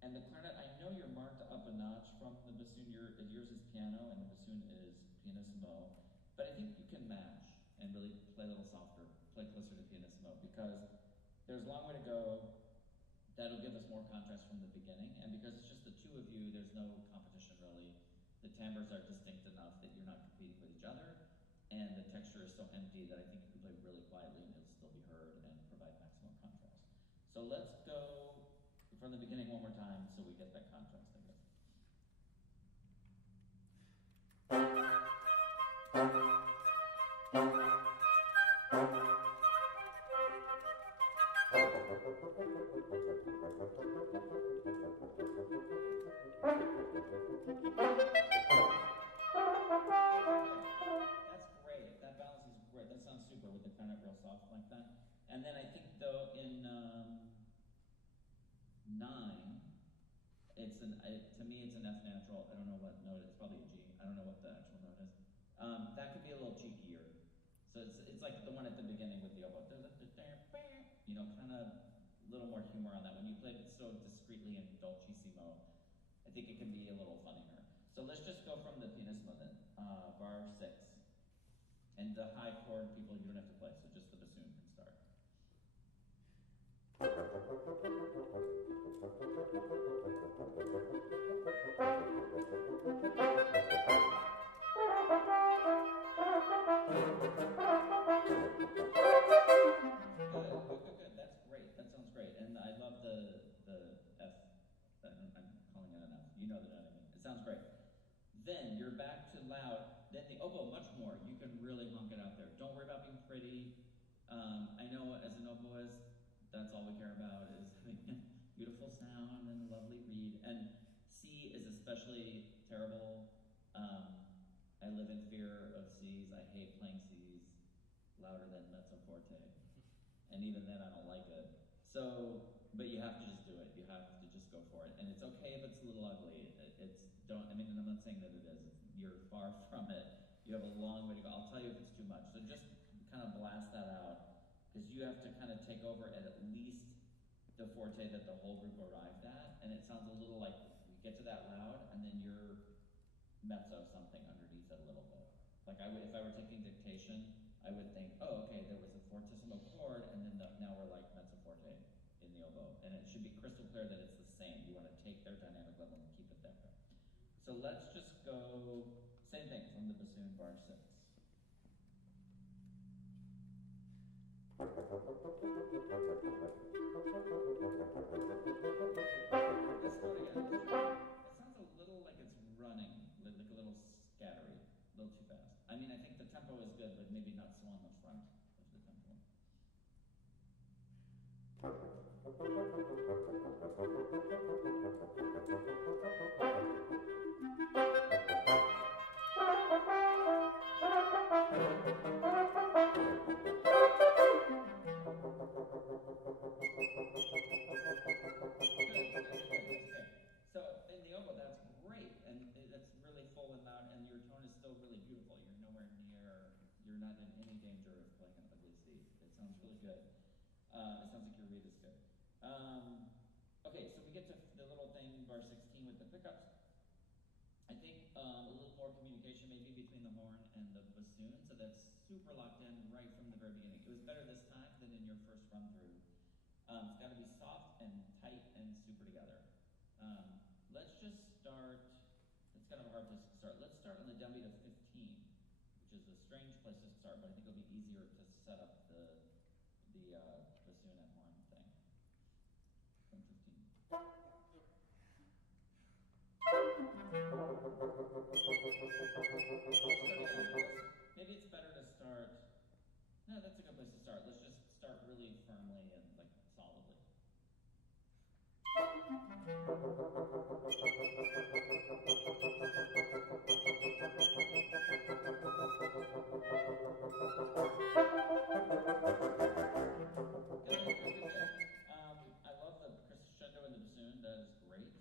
And the clarinet, I know you're marked up a notch from the bassoon. Yours is piano and the bassoon is pianissimo. But I think you can match and really play a little softer, play closer to pianissimo because there's a long way to go. That'll give us more contrast from the beginning. And because it's just the two of you, there's no competition really. The timbres are distinct enough that you're not competing with each other. And the texture is so empty that I think you can play really quietly and it'll still be heard and provide maximum contrast. So let's go from the beginning one more time so we get that contrast, I guess. That's great. That balance is great. That sounds super with the kind of real soft like that. And then I think though in 9, to me it's an F natural. I don't know what note it's probably a G. I don't know what the actual note is. That could be a little cheekier. So it's like the one at the beginning with the oboe. You know, kind of a little more humor on that. When you played it so discreetly in dolcissimo, I think it can be a little funnier. So let's just go from the pianissimo then, bar 6. And the high chord people you don't have to play, so just the bassoon can start. Good. That's great. That sounds great. And I love the F. I'm calling it an F. You know the note I mean. It sounds great. Then you're back to loud. Then the oboe, much more. You can really honk it out there. Don't worry about being pretty. I know as an oboist, that's all we care about is having beautiful sound and lovely reed. And C is especially terrible. I live in fear of C's. I hate playing C's louder than mezzo forte. And even then I don't like it. So, but you have to just do it. You have to just go for it. And it's okay if it's a little ugly. And I'm not saying that it is. You're far from it. You have a long way to go. I'll tell you if it's too much. So just kind of blast that out. Because you have to kind of take over at least the forte that the whole group arrived at. And it sounds a little like we get to that loud and then you're mezzo something underneath it a little bit. Like if I were taking dictation, I would think, oh, okay, there was a fortissimo chord, and then now we're like mezzo forte in the oboe. And it should be crystal clear that it's the same. You want to take their dynamic level and keep it there. So let's just go, same thing from the bassoon, bar 6. Let's go again. It sounds a little like it's running, like a little scattery, a little too fast. I mean, I think the tempo is good, but maybe not so on the front of the tempo. So in the oboe, that's great, and that's really full and loud, and your tone is still really beautiful. You're nowhere near, you're not in any danger of playing an ugly C. It sounds really good. It sounds like your reed is good. Okay, so we get to the little thing, bar 16 with the pickups. I think a little more communication maybe between the horn and the bassoon, so that's super locked in right from the very beginning. It was better this time than in your first run through. It's got to be soft and tight and super together. Let's just start, it's kind of a hard place to start. Let's start on the downbeat of 15, which is a strange place to start, but I think it'll be easier to set up the bassoon and horn thing from 15. Maybe it's better to start. No, that's a good place to start. Let's just start really firmly and like solidly. I love the crescendo in the bassoon. That is great.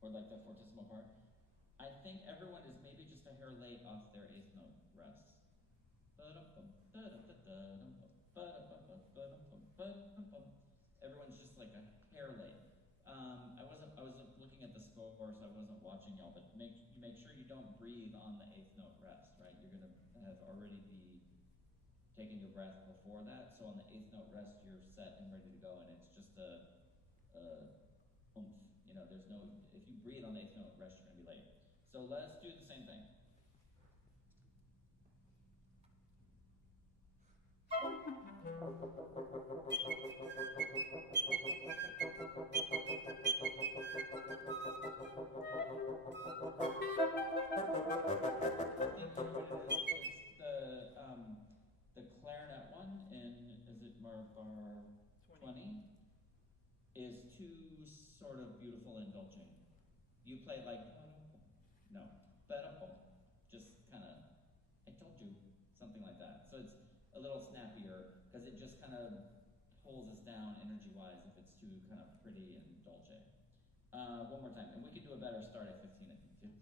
Or like the fortissimo part. I think everyone is maybe just a hair late off their eighth note rests. Everyone's just like a hair late. I was looking at the score, so I wasn't watching y'all, but make sure you don't breathe on the eighth note rest, right? You're gonna have already be taking your breath before that, so on the eighth note rest, you're set and ready to go, and it's just a oomph. You know, there's no, if you breathe on the eighth note rest, you're gonna be late. So let's do the same thing. The clarinet one in, is it bar 20? Is too sort of beautiful and indulging. You play like, no, just kind of, I told you, something like that. So it's a little snappier, because it just kind of pulls us down energy-wise if it's too kind of pretty and dolce. One more time, and we could do a better start at 15, I think, too.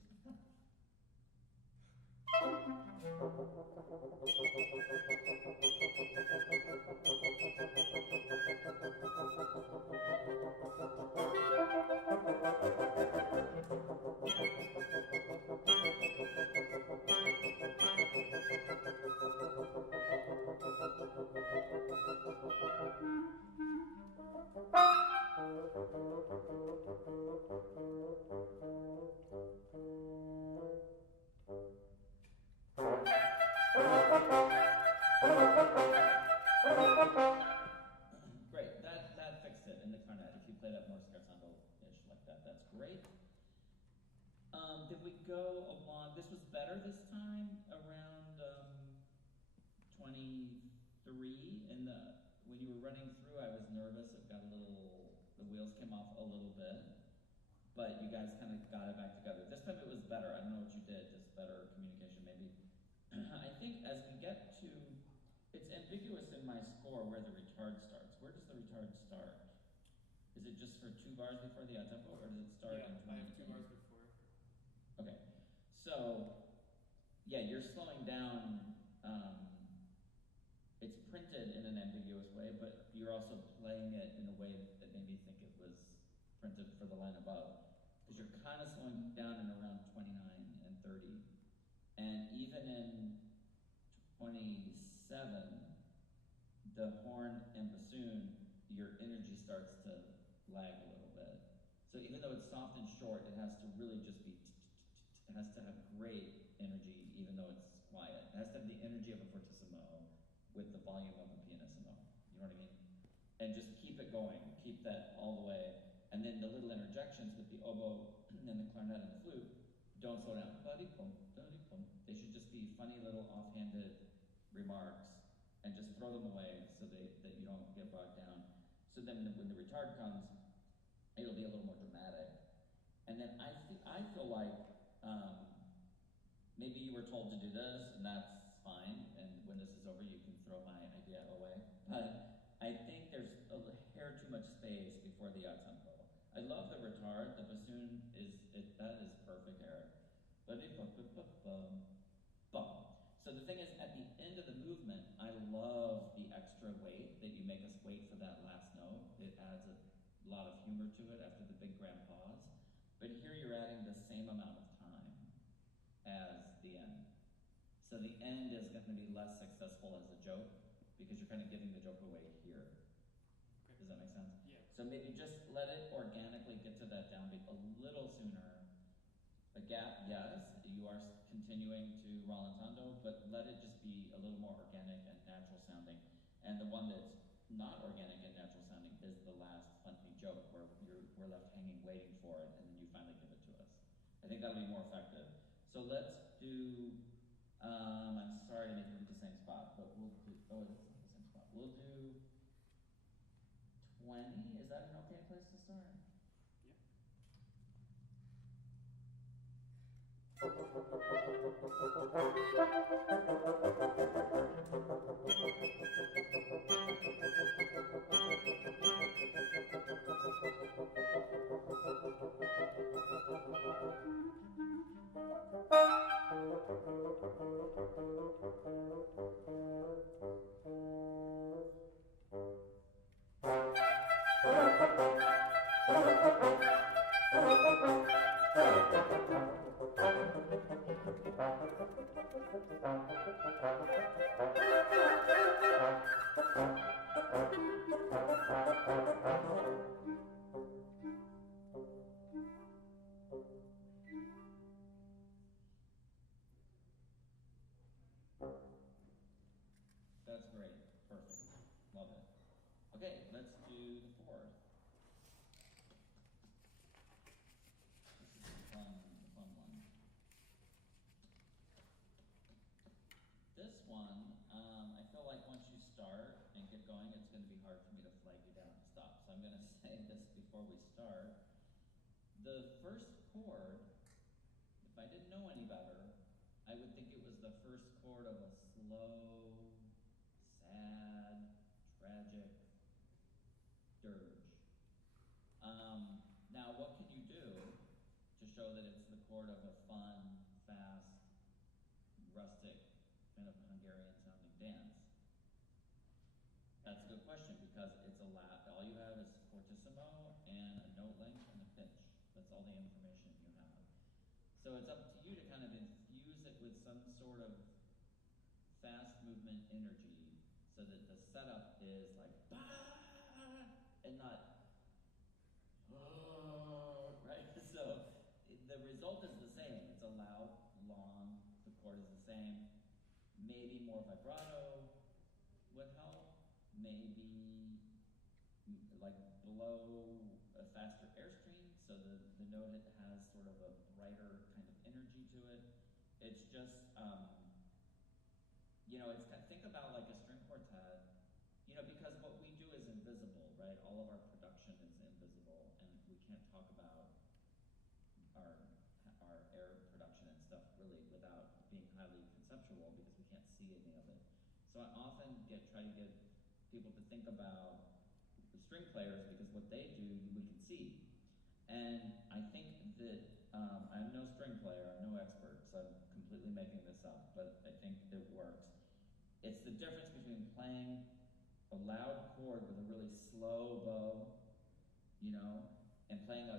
Great, that fixed it in the cornet. If you play that more scherzando-ish like that, that's great. Did we go along, this was better this time, around 23, and when you were running through, I was nervous. It got a little, the wheels came off a little bit, but you guys kind of got it back together. This time it was better. I don't know what you did, just better communication maybe. I think as we get to, it's ambiguous in my score where the retard starts. Where does the retard start? Is it just for 2 bars before the tempo, or does it start in 20? I have 2 bars before. Okay, so yeah, you're slowing down. It's printed in an ambiguous way, but you're also playing it in a way that made me think it was printed for the line above, because you're kind of slowing down in around 29 and 30, and even in 27, the horn and bassoon, your energy starts to lag a little bit. So even though it's soft and short, it has to really just be, it has to have great energy, even though it's quiet. It has to have the energy of a fortissimo with the volume of a pianissimo. You know what I mean? And just keep it going, keep that all the way. And then the little interjections with the oboe and the clarinet and the flute, don't slow down. They should just be funny little offhanded remarks, and just throw them away so that you don't get bogged down. So then when the retard comes, it'll be a little more dramatic. And then I feel like maybe you were told to do this, and that's fine, and when this is over you can throw my idea away. But I think there's a hair too much space before the tempo. I love the retard. The bassoon that is perfect, Eric. So the thing is, at the end of the movement, I love the extra weight that you make us wait for that last lot of humor to it after the big grand pause. But here you're adding the same amount of time as the end. So the end is going to be less successful as a joke because you're kind of giving the joke away here. Okay. Does that make sense? Yeah. So maybe just let it organically get to that downbeat a little sooner. A gap, yes, you are continuing to rallentando, but let it just be a little more organic and natural sounding. And the one that's not organic and natural sounding is the last funny joke where we're left hanging waiting for it, and then you finally give it to us. I think that'll be more effective. So let's do, I'm sorry to make it the same spot, but we'll do, oh, it's not the same spot. We'll do 20, is that an okay place to start? That's great. Perfect. Love it. Okay, let's do the fourth. This is the fun one. This one, I feel like once you start and get going, it's going to be hard for me to flag you down and stop. So I'm going to say this before we start. The first chord, if I didn't know any better, I would think it was the first chord of a slow, sad, tragic dirge. Now, what can you do to show that it's the chord of a fun, fast, rustic, kind of Hungarian sounding dance? That's a good question because it's all you have is fortissimo and a note length and a pitch. That's all the information you have. So it's up to you to kind of infuse it with some sort of fast movement energy so that the setup is like bah, and not right? So the result is the same. It's a loud, long, the chord is the same. Maybe more vibrato would help. Maybe like blow a faster airstream so the note has sort of a brighter kind of energy to it. It's just, think about like a string quartet, because what we do is invisible, right? All of our production is invisible, and we can't talk about our air production and stuff really without being highly conceptual because we can't see any of it. So I often try to get people to think about the string players because what they do we can see. And I think that I'm no string player, I'm no expert, so I'm completely making this up, but I think it works. It's the difference between playing a loud chord with a really slow bow, and playing a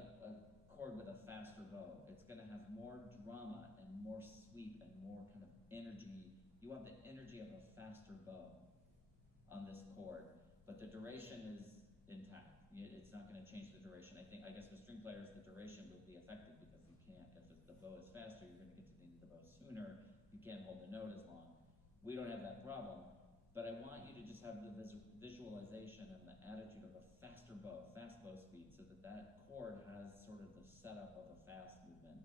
chord with a faster bow. It's going to have more drama and more sweep and more kind of energy. You want the energy of a faster bow on this chord, but the duration is intact. It's not going to change the duration. I guess with string players, the duration would be affected because you can't, if the bow is faster, you're going to get to the end of the bow sooner. You can't hold the note as long. We don't have that problem, but I want you to just have the visualization and the attitude of a faster bow, fast bow speed, so that chord has sort of the setup of a fast movement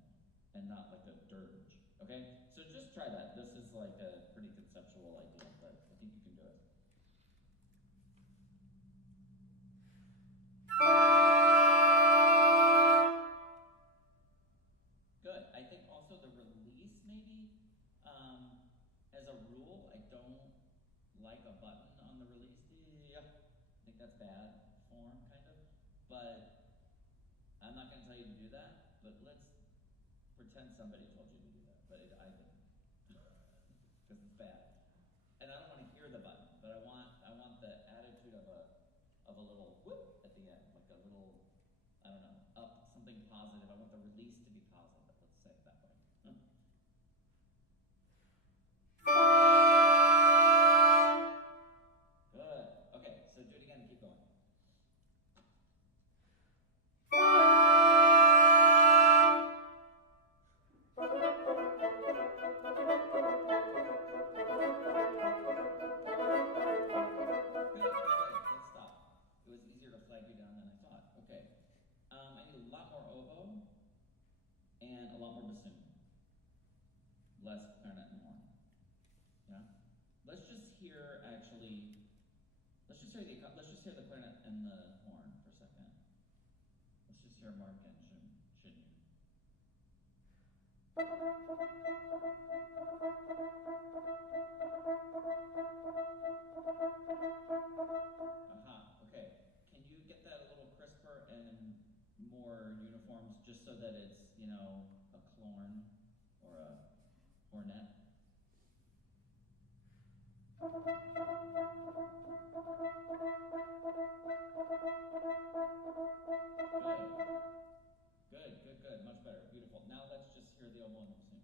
and not like a dirge. Okay? So just try that. This is like a pretty conceptual idea, but I think you can do it. Good. I think also the release maybe, as a rule, I don't like a button on the release. I think that's bad form, kind of. But I'm not going to tell you to do that, but let's pretend somebody told you to do that, but I didn't. Because it's bad. And I don't want to hear the button, but I want the attitude of a little whoop at the end, like a little and positive. I want the release to be positive. Let's say it that way. Good. Okay, so do it again and keep going. Good. Let's stop. It was easier to flag you down than I thought. Okay. I need a lot more oboe and a lot more bassoon. Less clarinet and horn. Yeah? Let's just hear the clarinet and the horn for a second. Let's just hear Mark and Shin. Aha, okay. Can you get that a little crisper and more uniforms just so that it's, a clorn or a hornet? Good. Much better. Beautiful. Now let's just hear the oboe and the bassoon.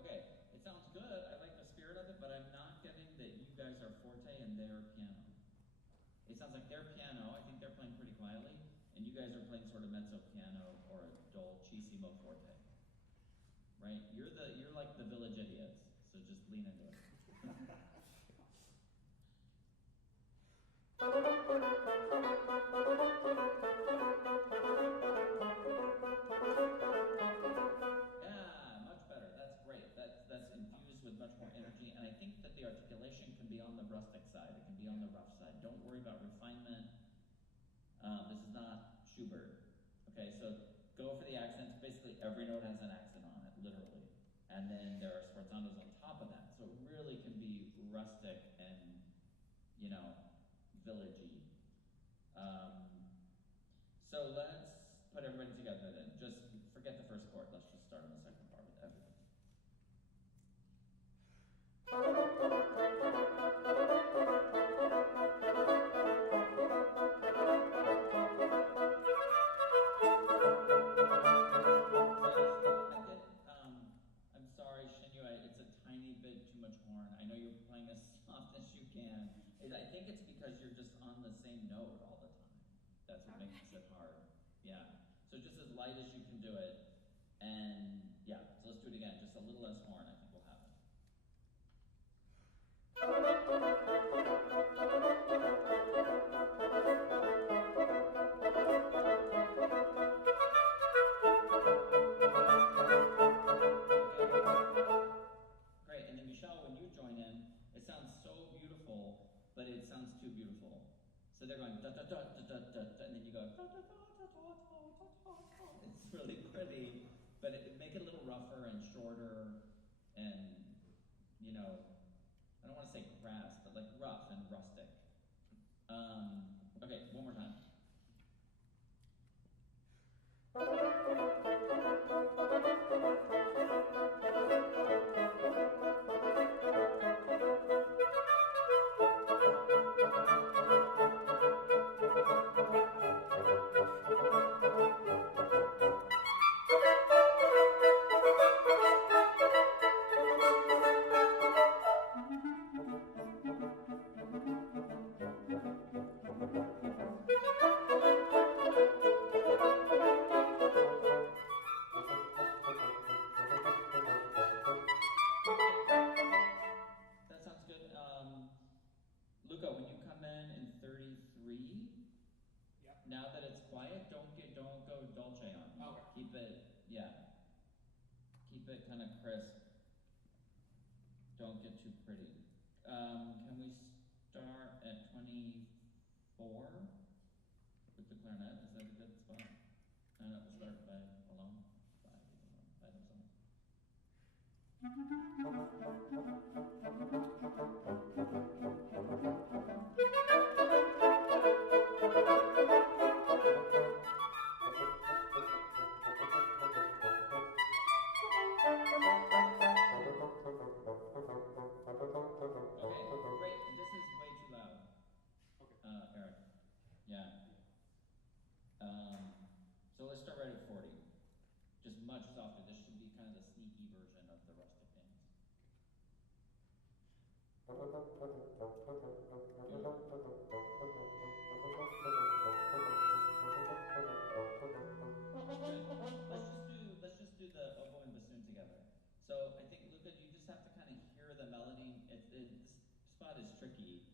Okay, it sounds good. I like the spirit of it, but I'm not getting that you guys are forte and they're piano. It sounds like they're piano. I think they're playing pretty quietly, and you guys are playing sort of mezzo piano or a dolcissimo forte. Right? You're like the village idiots, so just lean into it. Yeah, much better. That's great. That's infused with much more energy, and I think that the articulation can be on the rustic side. It can be on the rough side. Don't worry about refinement. This is not Schubert. Okay, so go for the accents. Basically, every note has an accent on it, literally. And then there are sforzandos on top of that. So it really can be rustic and, villagey. So let's put everybody together then. Just forget the first chord. Let's just start on the second part with everything. I'm sorry, Shinyu, it's a tiny bit too much horn. I know you're playing as soft as you can. I think it's because you're just on the same note all the time. That's what makes it hard. Yeah. So just as light as you can do it. And yeah, so let's do it again. Just a little less horn, I think we'll have it. Great, and then Michelle, when you join in, it sounds so beautiful, but it sounds too beautiful. So they're going da da da da da da, and then you go da da da da da da da. It's really pretty, but make it a little rougher and shorter, and I don't want to say crass, but like rough and rustic. Okay, one more time. That sounds good. Luca, when you come in 33, Yep. now that it's quiet, don't go dolce on me. Okay. Keep it kind of crisp. Don't get too pretty. Can we start at 24 with the clarinet? Is that a good spot? No, we'll start by alone, by themselves. much softer. This should be kind of the sneaky version of the rustic dance. Let's just do the oboe and bassoon together. So I think, Luca, you just have to kind of hear the melody. This spot is tricky.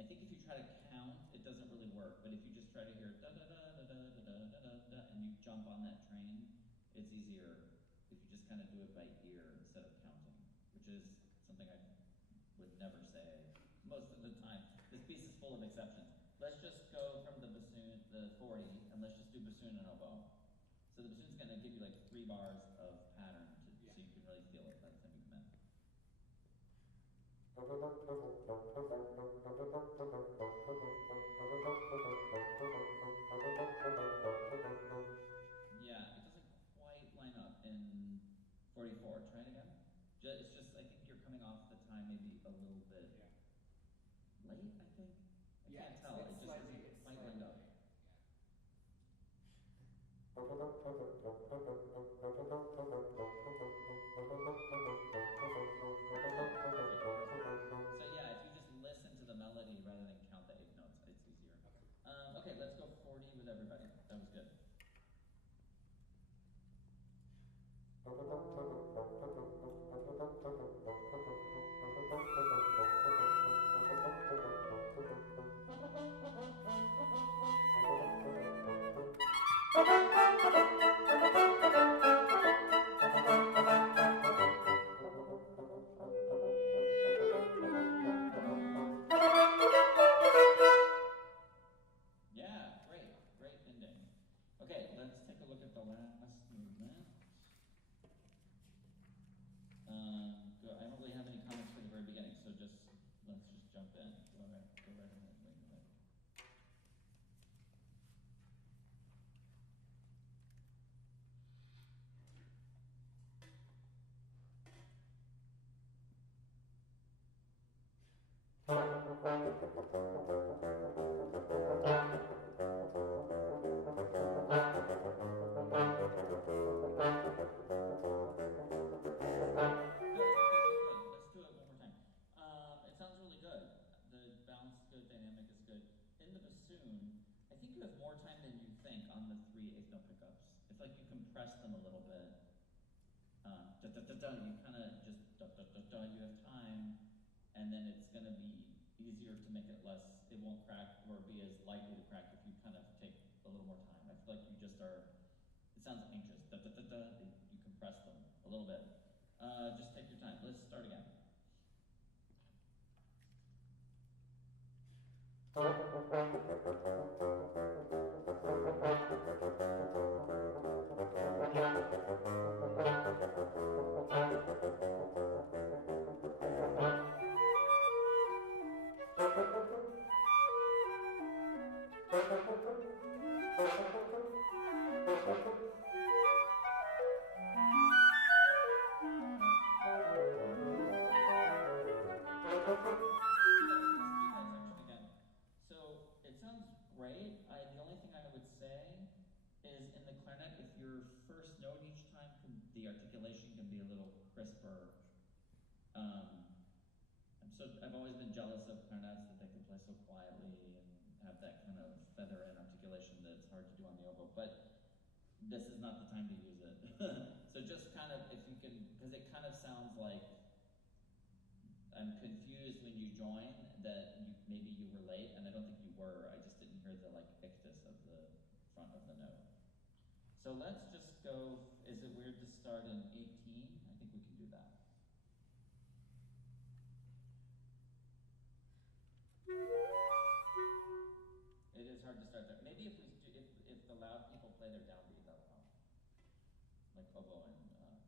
I think if you try to count, it doesn't really work. But if you just try to hear da da da da da da da da da da, and you jump on that train, it's easier if you just kind of do it by ear instead of counting, which is something I would never say most of the time. This piece is full of exceptions. Let's just go from the bassoon, the 40, and let's just do bassoon and oboe. So the bassoon's going to give you like 3 bars of pattern, so you can really feel it by the time you come in. Yeah, it doesn't quite line up in 44. Try it again. It's just, I think you're coming off the time maybe a little bit late, I think. I can't tell. It just isn't quite lined up. So yeah, if you just listen to the melody rather than count the 8 notes, it's easier. Okay, let's go 40 with everybody. That was good. Yeah, great ending. Okay, let's take a look at the last movement. I don't really have any comments for the very beginning, so let's just jump in. Go right ahead. Wait a minute. Let's do it one more time. It sounds really good. The balance is good, dynamic is good. In the bassoon, I think you have more time than you think on the 3 8th note pickups. It's like you compress them a little bit. Da da da da. You kind of just da da da da. You have time, and then it's going to be easier to make it less. It won't crack or be as likely to crack if you kind of take a little more time. I feel like you just are. It sounds anxious. Da da da da. You compress them a little bit. Just take your time. Let's start again. So it sounds great. The only thing I would say is in the clarinet, if your first note each time, the articulation can be a little crisper. I've always been jealous of clarinets that they can play so quietly and have that kind of feather in articulation that's hard to do on the oboe. But this is not the time to use it. So just kind of, if you can, because it kind of sounds like I'm confused when you join that maybe you were late, and I don't think you were. I just didn't hear the ictus of the front of the note. So let's just go. Is it weird to start in 18? I think we can do that. It is hard to start there. Maybe if the loud people play their downbeat, that'll help. Like oboe and clarinet.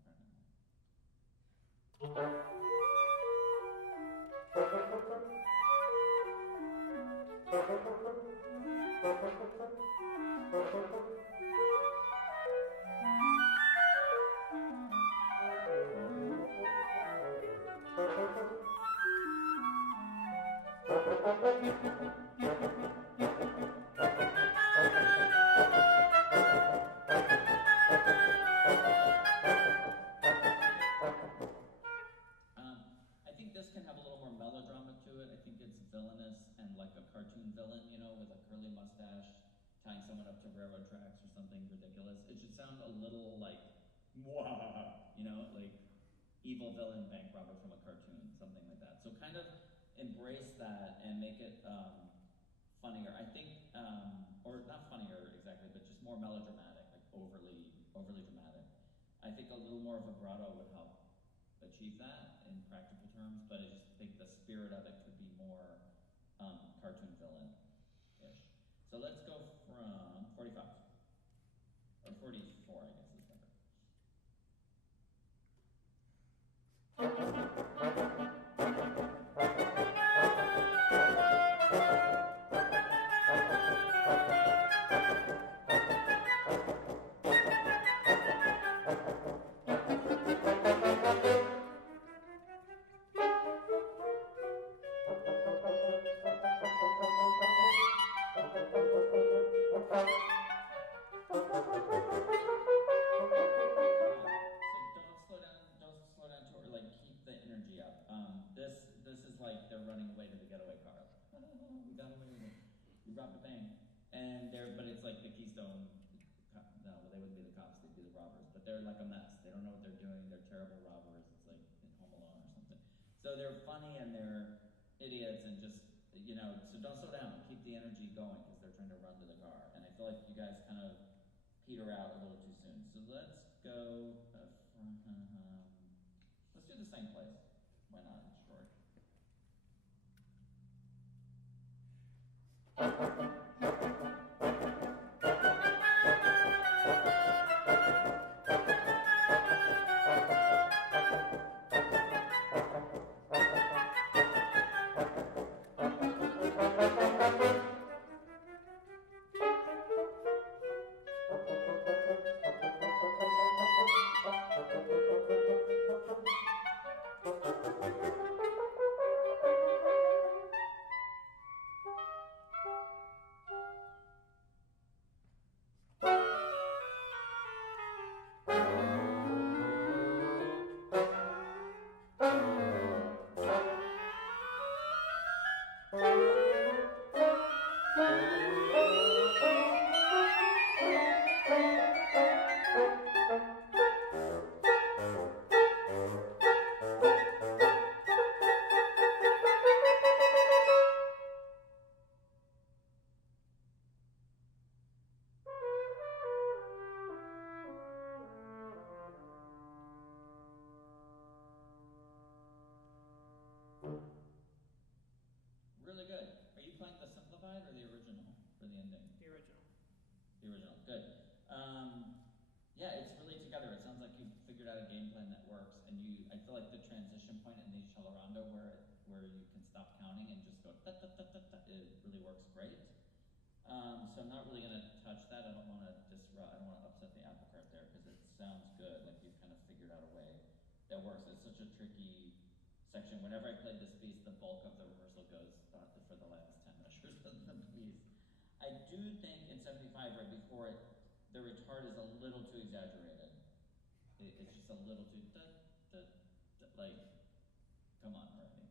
someone up to railroad tracks or something ridiculous, it should sound a little like, "Mwah," you know, like evil villain bank robber from a cartoon, something like that. So kind of embrace that and make it funnier. I think, or not funnier exactly, but just more melodramatic, like overly dramatic. I think a little more vibrato would help achieve that in practical terms, but I just think the spirit of it could be more cartoon villain-ish. So let's go from 45, or 44, I guess is better. This is like they're running away to the getaway car. We got away with it. We robbed a bank, and but it's like the Keystone. No, well, they wouldn't be the cops; they'd be the robbers. But they're like a mess. They don't know what they're doing. They're terrible robbers. It's like in Home Alone or something. So they're funny and they're idiots and just So don't slow down. Keep the energy going because they're trying to run to the car. And I feel like you guys kind of peter out a little too soon. So let's go. Let's do the same place. Why not? It's short. Really good. Are you playing the simplified or the original for the ending? The original. The original. Good. Yeah, it's really together. It sounds like you've figured out a game plan that works, and I feel like the transition point in the Accelerando where you can stop counting and just go ta ta ta ta ta, it really works great. So I'm not really going to touch that. I don't want to disrupt. I don't want to upset the apple cart there because it sounds good. Like you've kind of figured out a way that works. It's such a tricky section. Whenever I played this piece, the bulk of the rehearsal goes for the last 10 measures of the piece. I do think in 75, right before it, the retard is a little too exaggerated. It's just a little too like, come on already.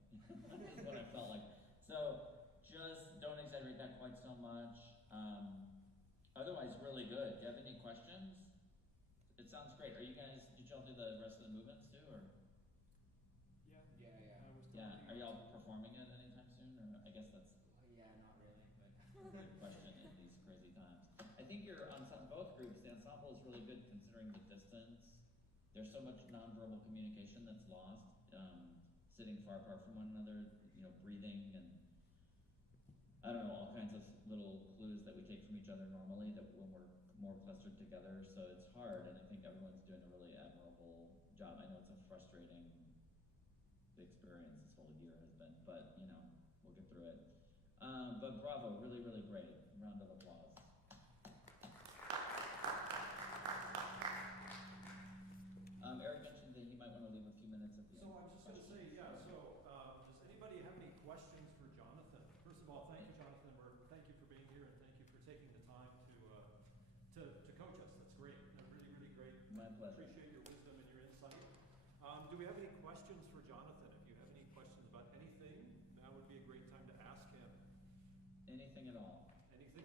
Is what I felt like. So just don't exaggerate that quite so much. Otherwise, really good. Do you have any questions? It sounds great. Are you guys? Did y'all do the rest of the movements too, or? Yeah. Yeah. Are y'all performing it anytime soon, or I guess that's Yeah, not really, but. a good question in these crazy times. I think your both groups, the ensemble is really good considering the distance. There's so much nonverbal communication that's lost, sitting far apart from one another, breathing and I don't know, all kinds of little clues that we take from each other normally that when we're more clustered together. So it's hard, and I think everyone's doing a really admirable job. I know it's a frustrating experience this whole year has been, but we'll get through it. But bravo, really, really great. Round of applause. Eric mentioned that you might want to leave a few minutes at the So end. I was just going to say, yeah, so does anybody have any questions for Jonathan? First of all, thank you, Jonathan. Thank you for being here, and thank you for taking the time to coach us. That's great. Really, really great. My pleasure. Appreciate your wisdom and your insight. Do we have any questions for Jonathan? If you have any questions about anything, now would be a great time to ask him. Anything at all. Anything?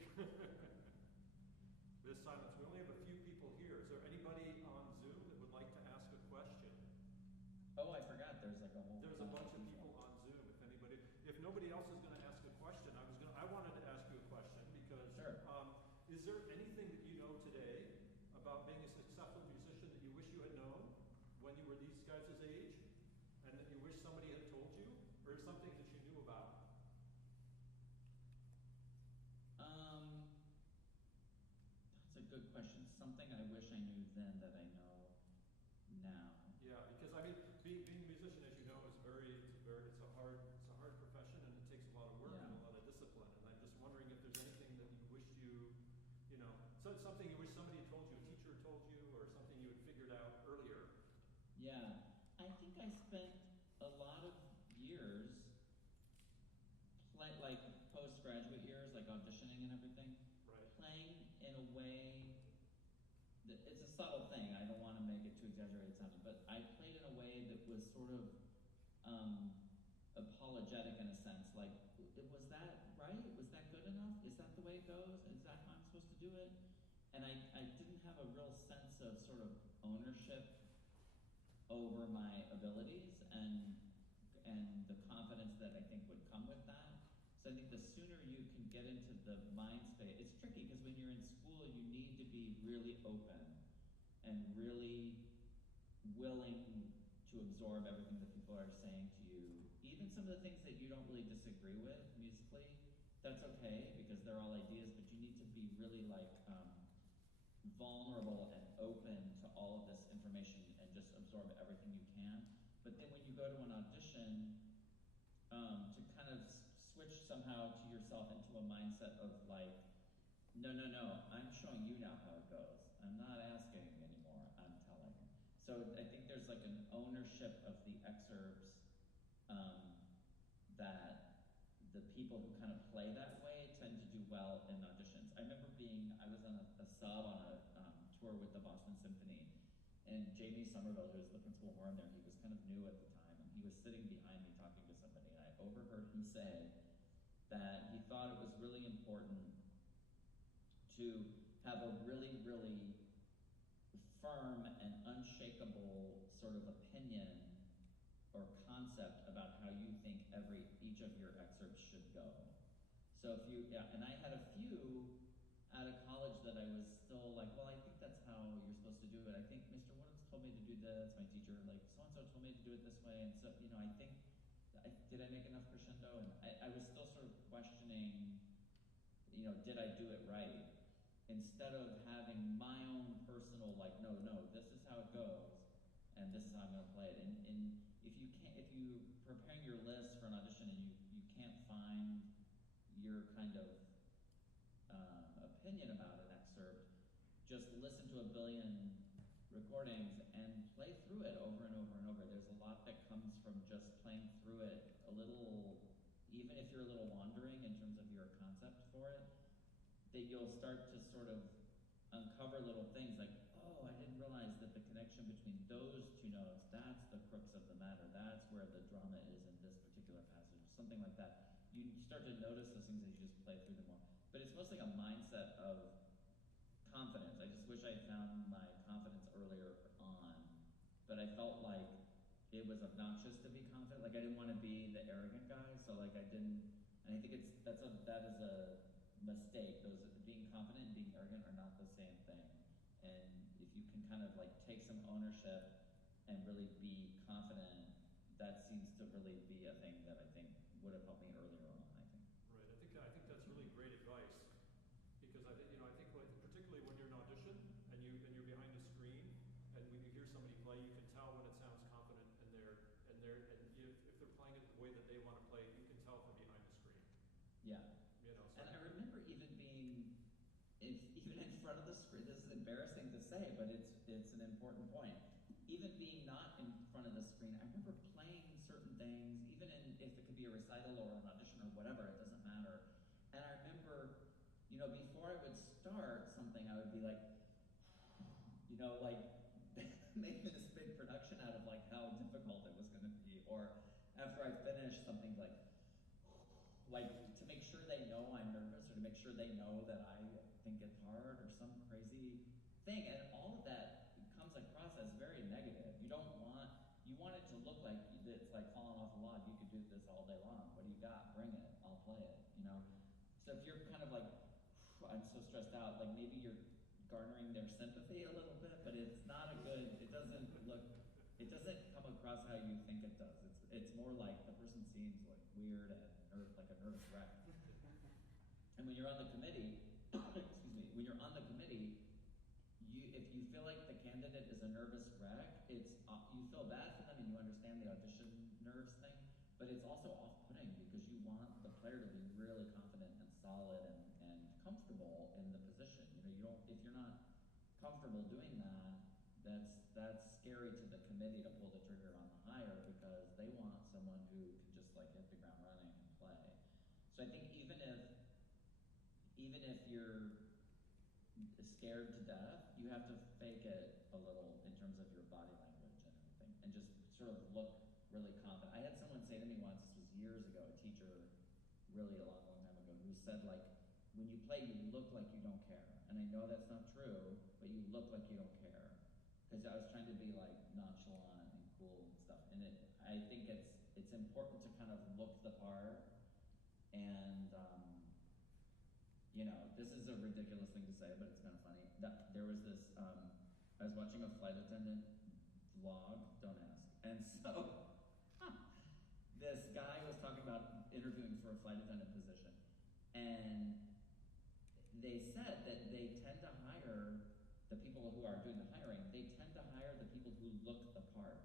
Oh, I forgot, there's like a whole. There's a bunch of conference people call. on Zoom, if nobody else is gonna ask a question, I wanted to ask you a question because, Sure. is there anything that you know today about being a successful musician that you wish you had known when you were these guys' age, and that you wish somebody had told you, or something that you knew about? That's a good question. Something I wish I knew then that I know now. Yeah, because I mean, being a musician, as you know, is it's a hard profession, and it takes a lot of work and a Yeah. lot of discipline. And I'm just wondering if there's anything that you wish you know, something you wish somebody had told you, a teacher had told you, or something you had figured out earlier. Yeah, I think I spent a lot of years, like postgraduate years, like auditioning and everything, Right. playing in a way that it's a subtle thing. I don't want to make it too exaggerated sounding, but I played in a way that was sort of apologetic in a sense. Like, was that right? Was that good enough? Is that the way it goes? Is that how I'm supposed to do it? And I didn't have a real sense of sort of ownership over my abilities and the confidence that I think would come with that. So I think the sooner you can get into the mind space, it's tricky because when you're in school, you need to be really open and really willing to absorb everything that people are saying to you. Even some of the things that you don't really disagree with musically, that's okay because they're all ideas, but you need to be really like vulnerable and open to all of this information and just absorb everything you can. But then when you go to an audition, to kind of switch somehow to yourself into a mindset of like, no, I'm showing you now how it goes. I'm not asking anymore, I'm telling. So I think there's like an ownership of the excerpts that the people who kind of play that way tend to do well in auditions. I remember I was on a sub on a tour with the Boston Symphony, and Jamie Somerville, who was the principal horn there, he was kind of new at the time, and he was sitting behind me talking to somebody, and I overheard him say that he thought it was really important to have a really, really firm and unshakable sort of opinion or concept about how you think each of your excerpts should go. So and I had a few out of college that I was still like, well, I think that's how you're supposed to do it. I think Mr. Woodens told me to do this, my teacher, like so-and-so told me to do it this way, and so, I think, did I make enough crescendo? And I was still sort of questioning, did I do it right? Instead of having my own personal, like, no, this is how it goes, and this is how I'm gonna play it. And if you're preparing your list for an audition and you can't find your kind of opinion about an excerpt, just listen to a billion recordings and play through it over and over and over. There's a lot that comes from just playing through it a little, even if you're a little wandering in terms of your concept for it, that you'll start to sort of uncover little things like, oh, I didn't realize that the connection between those two notes, that's the crux of the matter, that's where the drama is in this particular passage, something like that. You start to notice those things as you just play through them more. But it's mostly a mindset of confidence. I just wish I had found my confidence earlier on, but I felt like it was obnoxious to be confident. Like I didn't want to be the arrogant guy, so like I didn't, and I think that is a mistake. Being confident and being arrogant are not the same thing. And if you can kind of like take some ownership and really be confident, that seems to really be a thing that I think would have helped me earlier on, I think. Right, I think that's really great advice, because I think like, particularly when you're in an audition and you're behind a screen, and when you hear somebody play, you can tell when it sounds confident and if they're playing it the way that they want to play, you can tell from behind the screen. Yeah. So And I remember even being even in front of the screen. This is embarrassing to say, but it's an important point. Even being not in front of the screen, I remember playing certain things, even if it could be a recital or an audition or whatever, it doesn't matter. And I remember, before I would start something, I would be like, like making this big production out of like how difficult it was going to be. Or after I finished something like to make sure they know I'm nervous, or to make sure they know that I think it's hard, or some crazy thing. And all of that comes across as very negative. You want it to look like it's like falling off a log, you could do this all day long. What do you got? Bring it. I'll play it, you know? So if you're kind of like, I'm so stressed out, like maybe you're garnering their sympathy a little bit, but it's not a good, it doesn't come across how you think it does. It's more like the person seems like weird and like a nervous wreck. And when you're on the committee, excuse me, when you're on the committee, if you feel like the candidate is a nervous wreck, you feel bad for them and you understand the audition nerves thing, but it's also off-putting because you want the player to be really confident and solid and comfortable in the position. If you're not comfortable doing that, that's scary to the committee to pull the trigger on the hire because they want someone who can just like hit the ground running and play. So I think even if you're scared to death, you have to fake it a little in terms of your body language and everything, and just sort of look really confident. I had someone say to me once, this was years ago, a teacher really a long time ago, who said like, when you play, you look like you don't care. And I know that's not true, but you look like you don't care. Because I was trying to be like nonchalant and cool and stuff. And I think it's important to kind of look the part. And this is a ridiculous thing to say, but it's kind of funny. There was this, I was watching a flight attendant vlog, don't ask. And so this guy was talking about interviewing for a flight attendant position. And they said that they tend to hire the people who are doing the hiring, they tend to hire the people who look the part.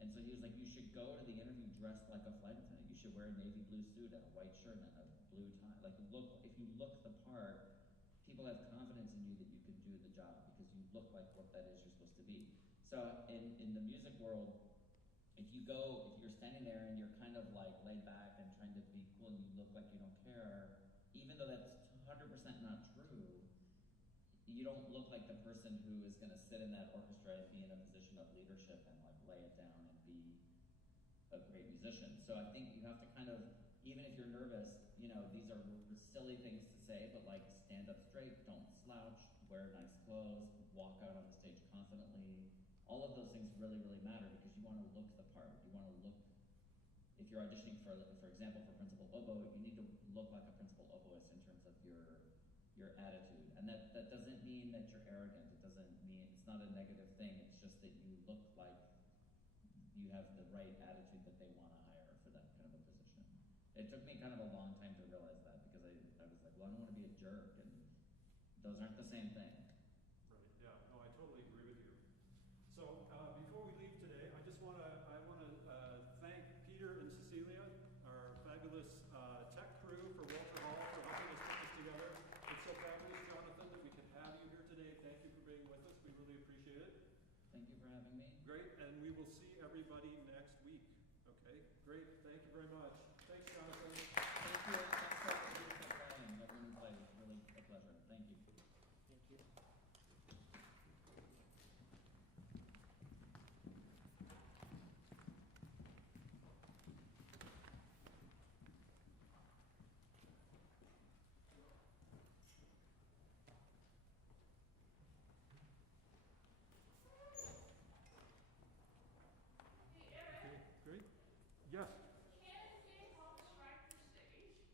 And so he was like, you should go to the interview dressed like a flight attendant. You should wear a navy blue suit and a white shirt and a blue tie. Like if you look the part, people have confidence in you that you can do the job because you look like what that is you're supposed to be. So in the music world, if you're standing there and you're kind of like laid back and trying to be cool and you look like you don't care, even though that's 100% not true, you don't look like the person who is going to sit in that orchestra and be in a position of leadership and like lay it down and be a great musician. So I think you have to kind of, even if you're nervous, these are silly things to say, but like stand up straight, don't slouch, wear nice clothes, walk out on the stage confidently. All of those things really, really matter because you want to look the part. You want to look, if you're auditioning for example, for principal oboe, you need to look like a principal oboist in terms of your attitude. And that doesn't mean that you're arrogant. It doesn't mean, it's not a negative thing. It's just that you look like you have the right attitude that they want to hire for that kind of a position. It took me kind of a long time to realize that because I was like, well, I don't want to be a jerk, and those aren't the same thing. Right, yeah, no, I totally agree with you. So before we leave today, I want to thank Peter and Cecilia, our fabulous tech crew for Walter Hall for helping us put this together. It's so fabulous, Jonathan, that we could have you here today. Thank you for being with us. We really appreciate it. Thank you for having me. Great, and we will see everybody next week. Okay, great. Thank you very much. Thanks, Jonathan. Thank you. Thanks for playing. Everyone who played. It was really a pleasure. Thank you. Thank you. Okay, great. Yes.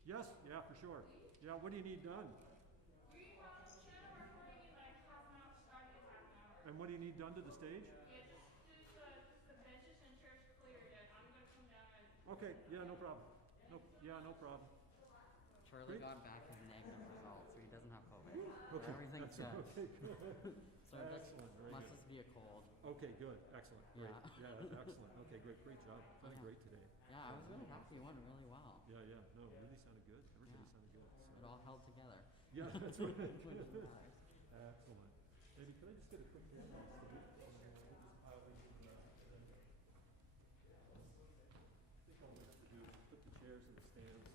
Yes, yeah, for sure. Yeah, what do you need done? And what do you need done to the stage? Okay, yeah, no problem. No problem. Charlie Great. got back his negative results, so he doesn't have COVID. Okay, Everything's that's good. okay, good. So it Excellent, very must good. just be a cold. Okay, good, excellent, great. Yeah. Yeah, excellent. Okay, great job. Played Yeah. great today. Yeah, I was really happy. It went really well. Yeah, no, really sounded good. Everybody sounded good. It So. all held together. Yeah, that's right. Which is nice. Excellent. Maybe could I just get a quick picture? I think all we have to do is put the chairs in the stands.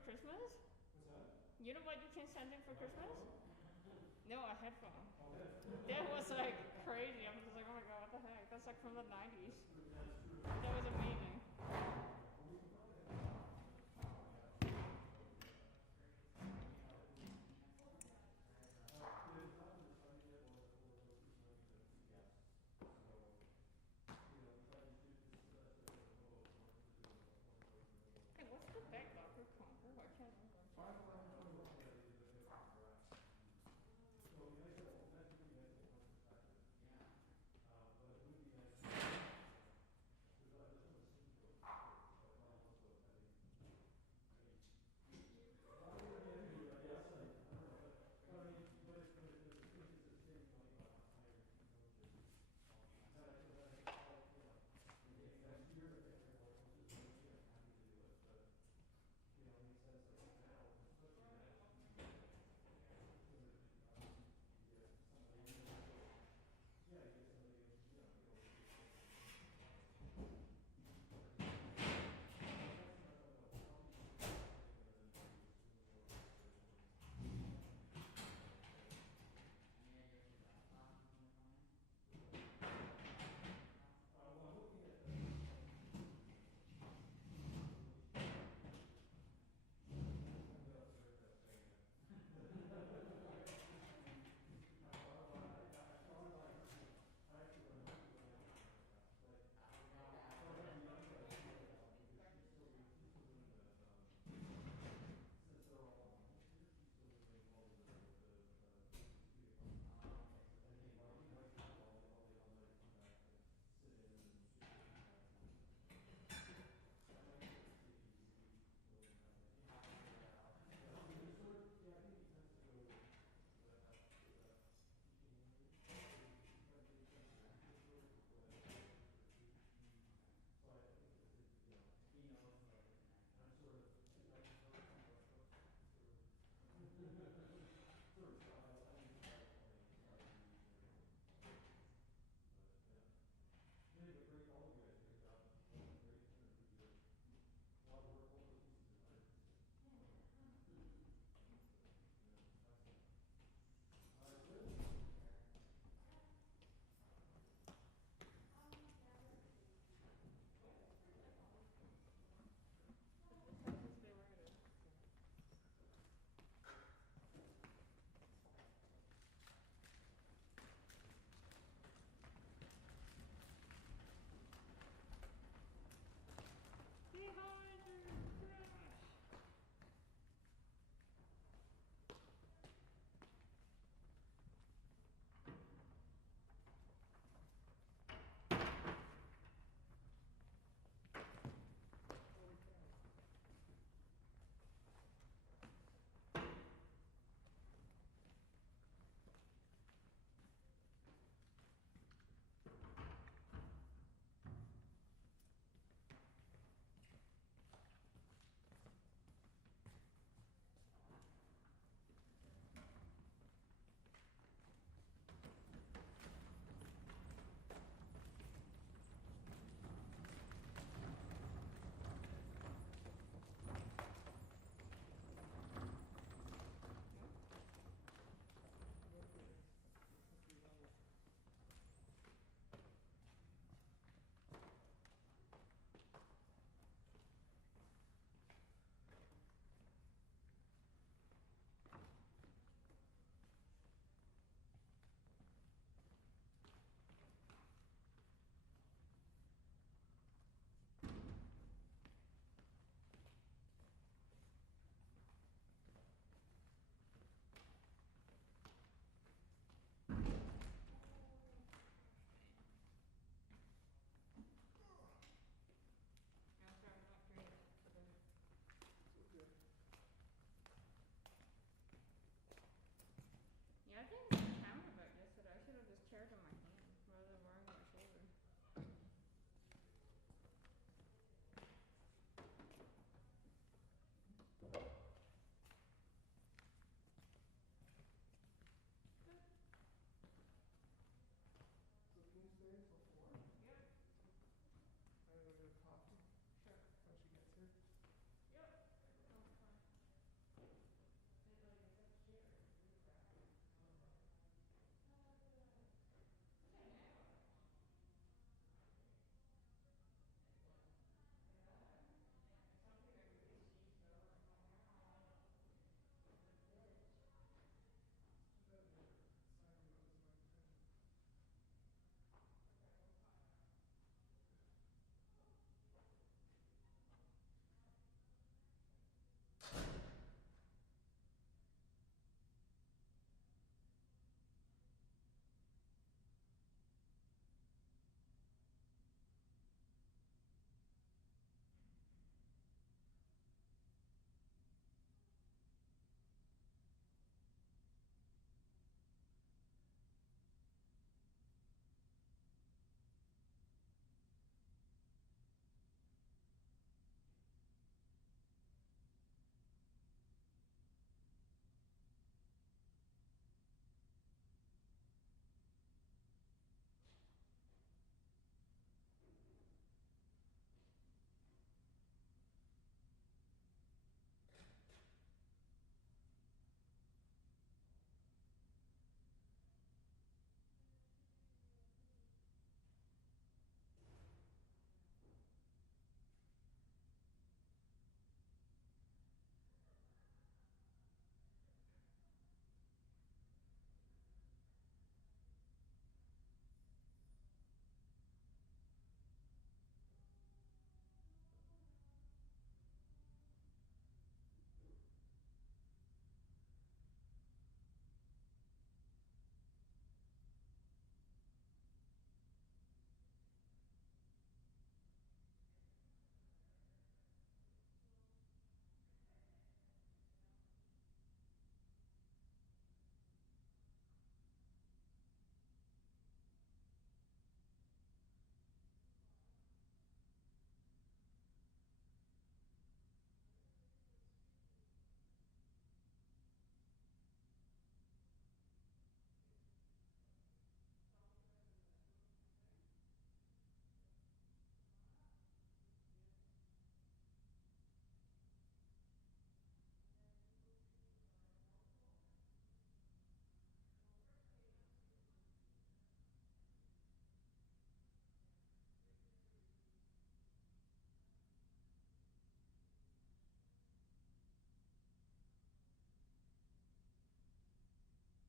for Christmas? What's that? You know what you can send him for Christmas? No, a headphone. That was like crazy. I was just like, oh my god, what the heck? That's like from the 90s. That was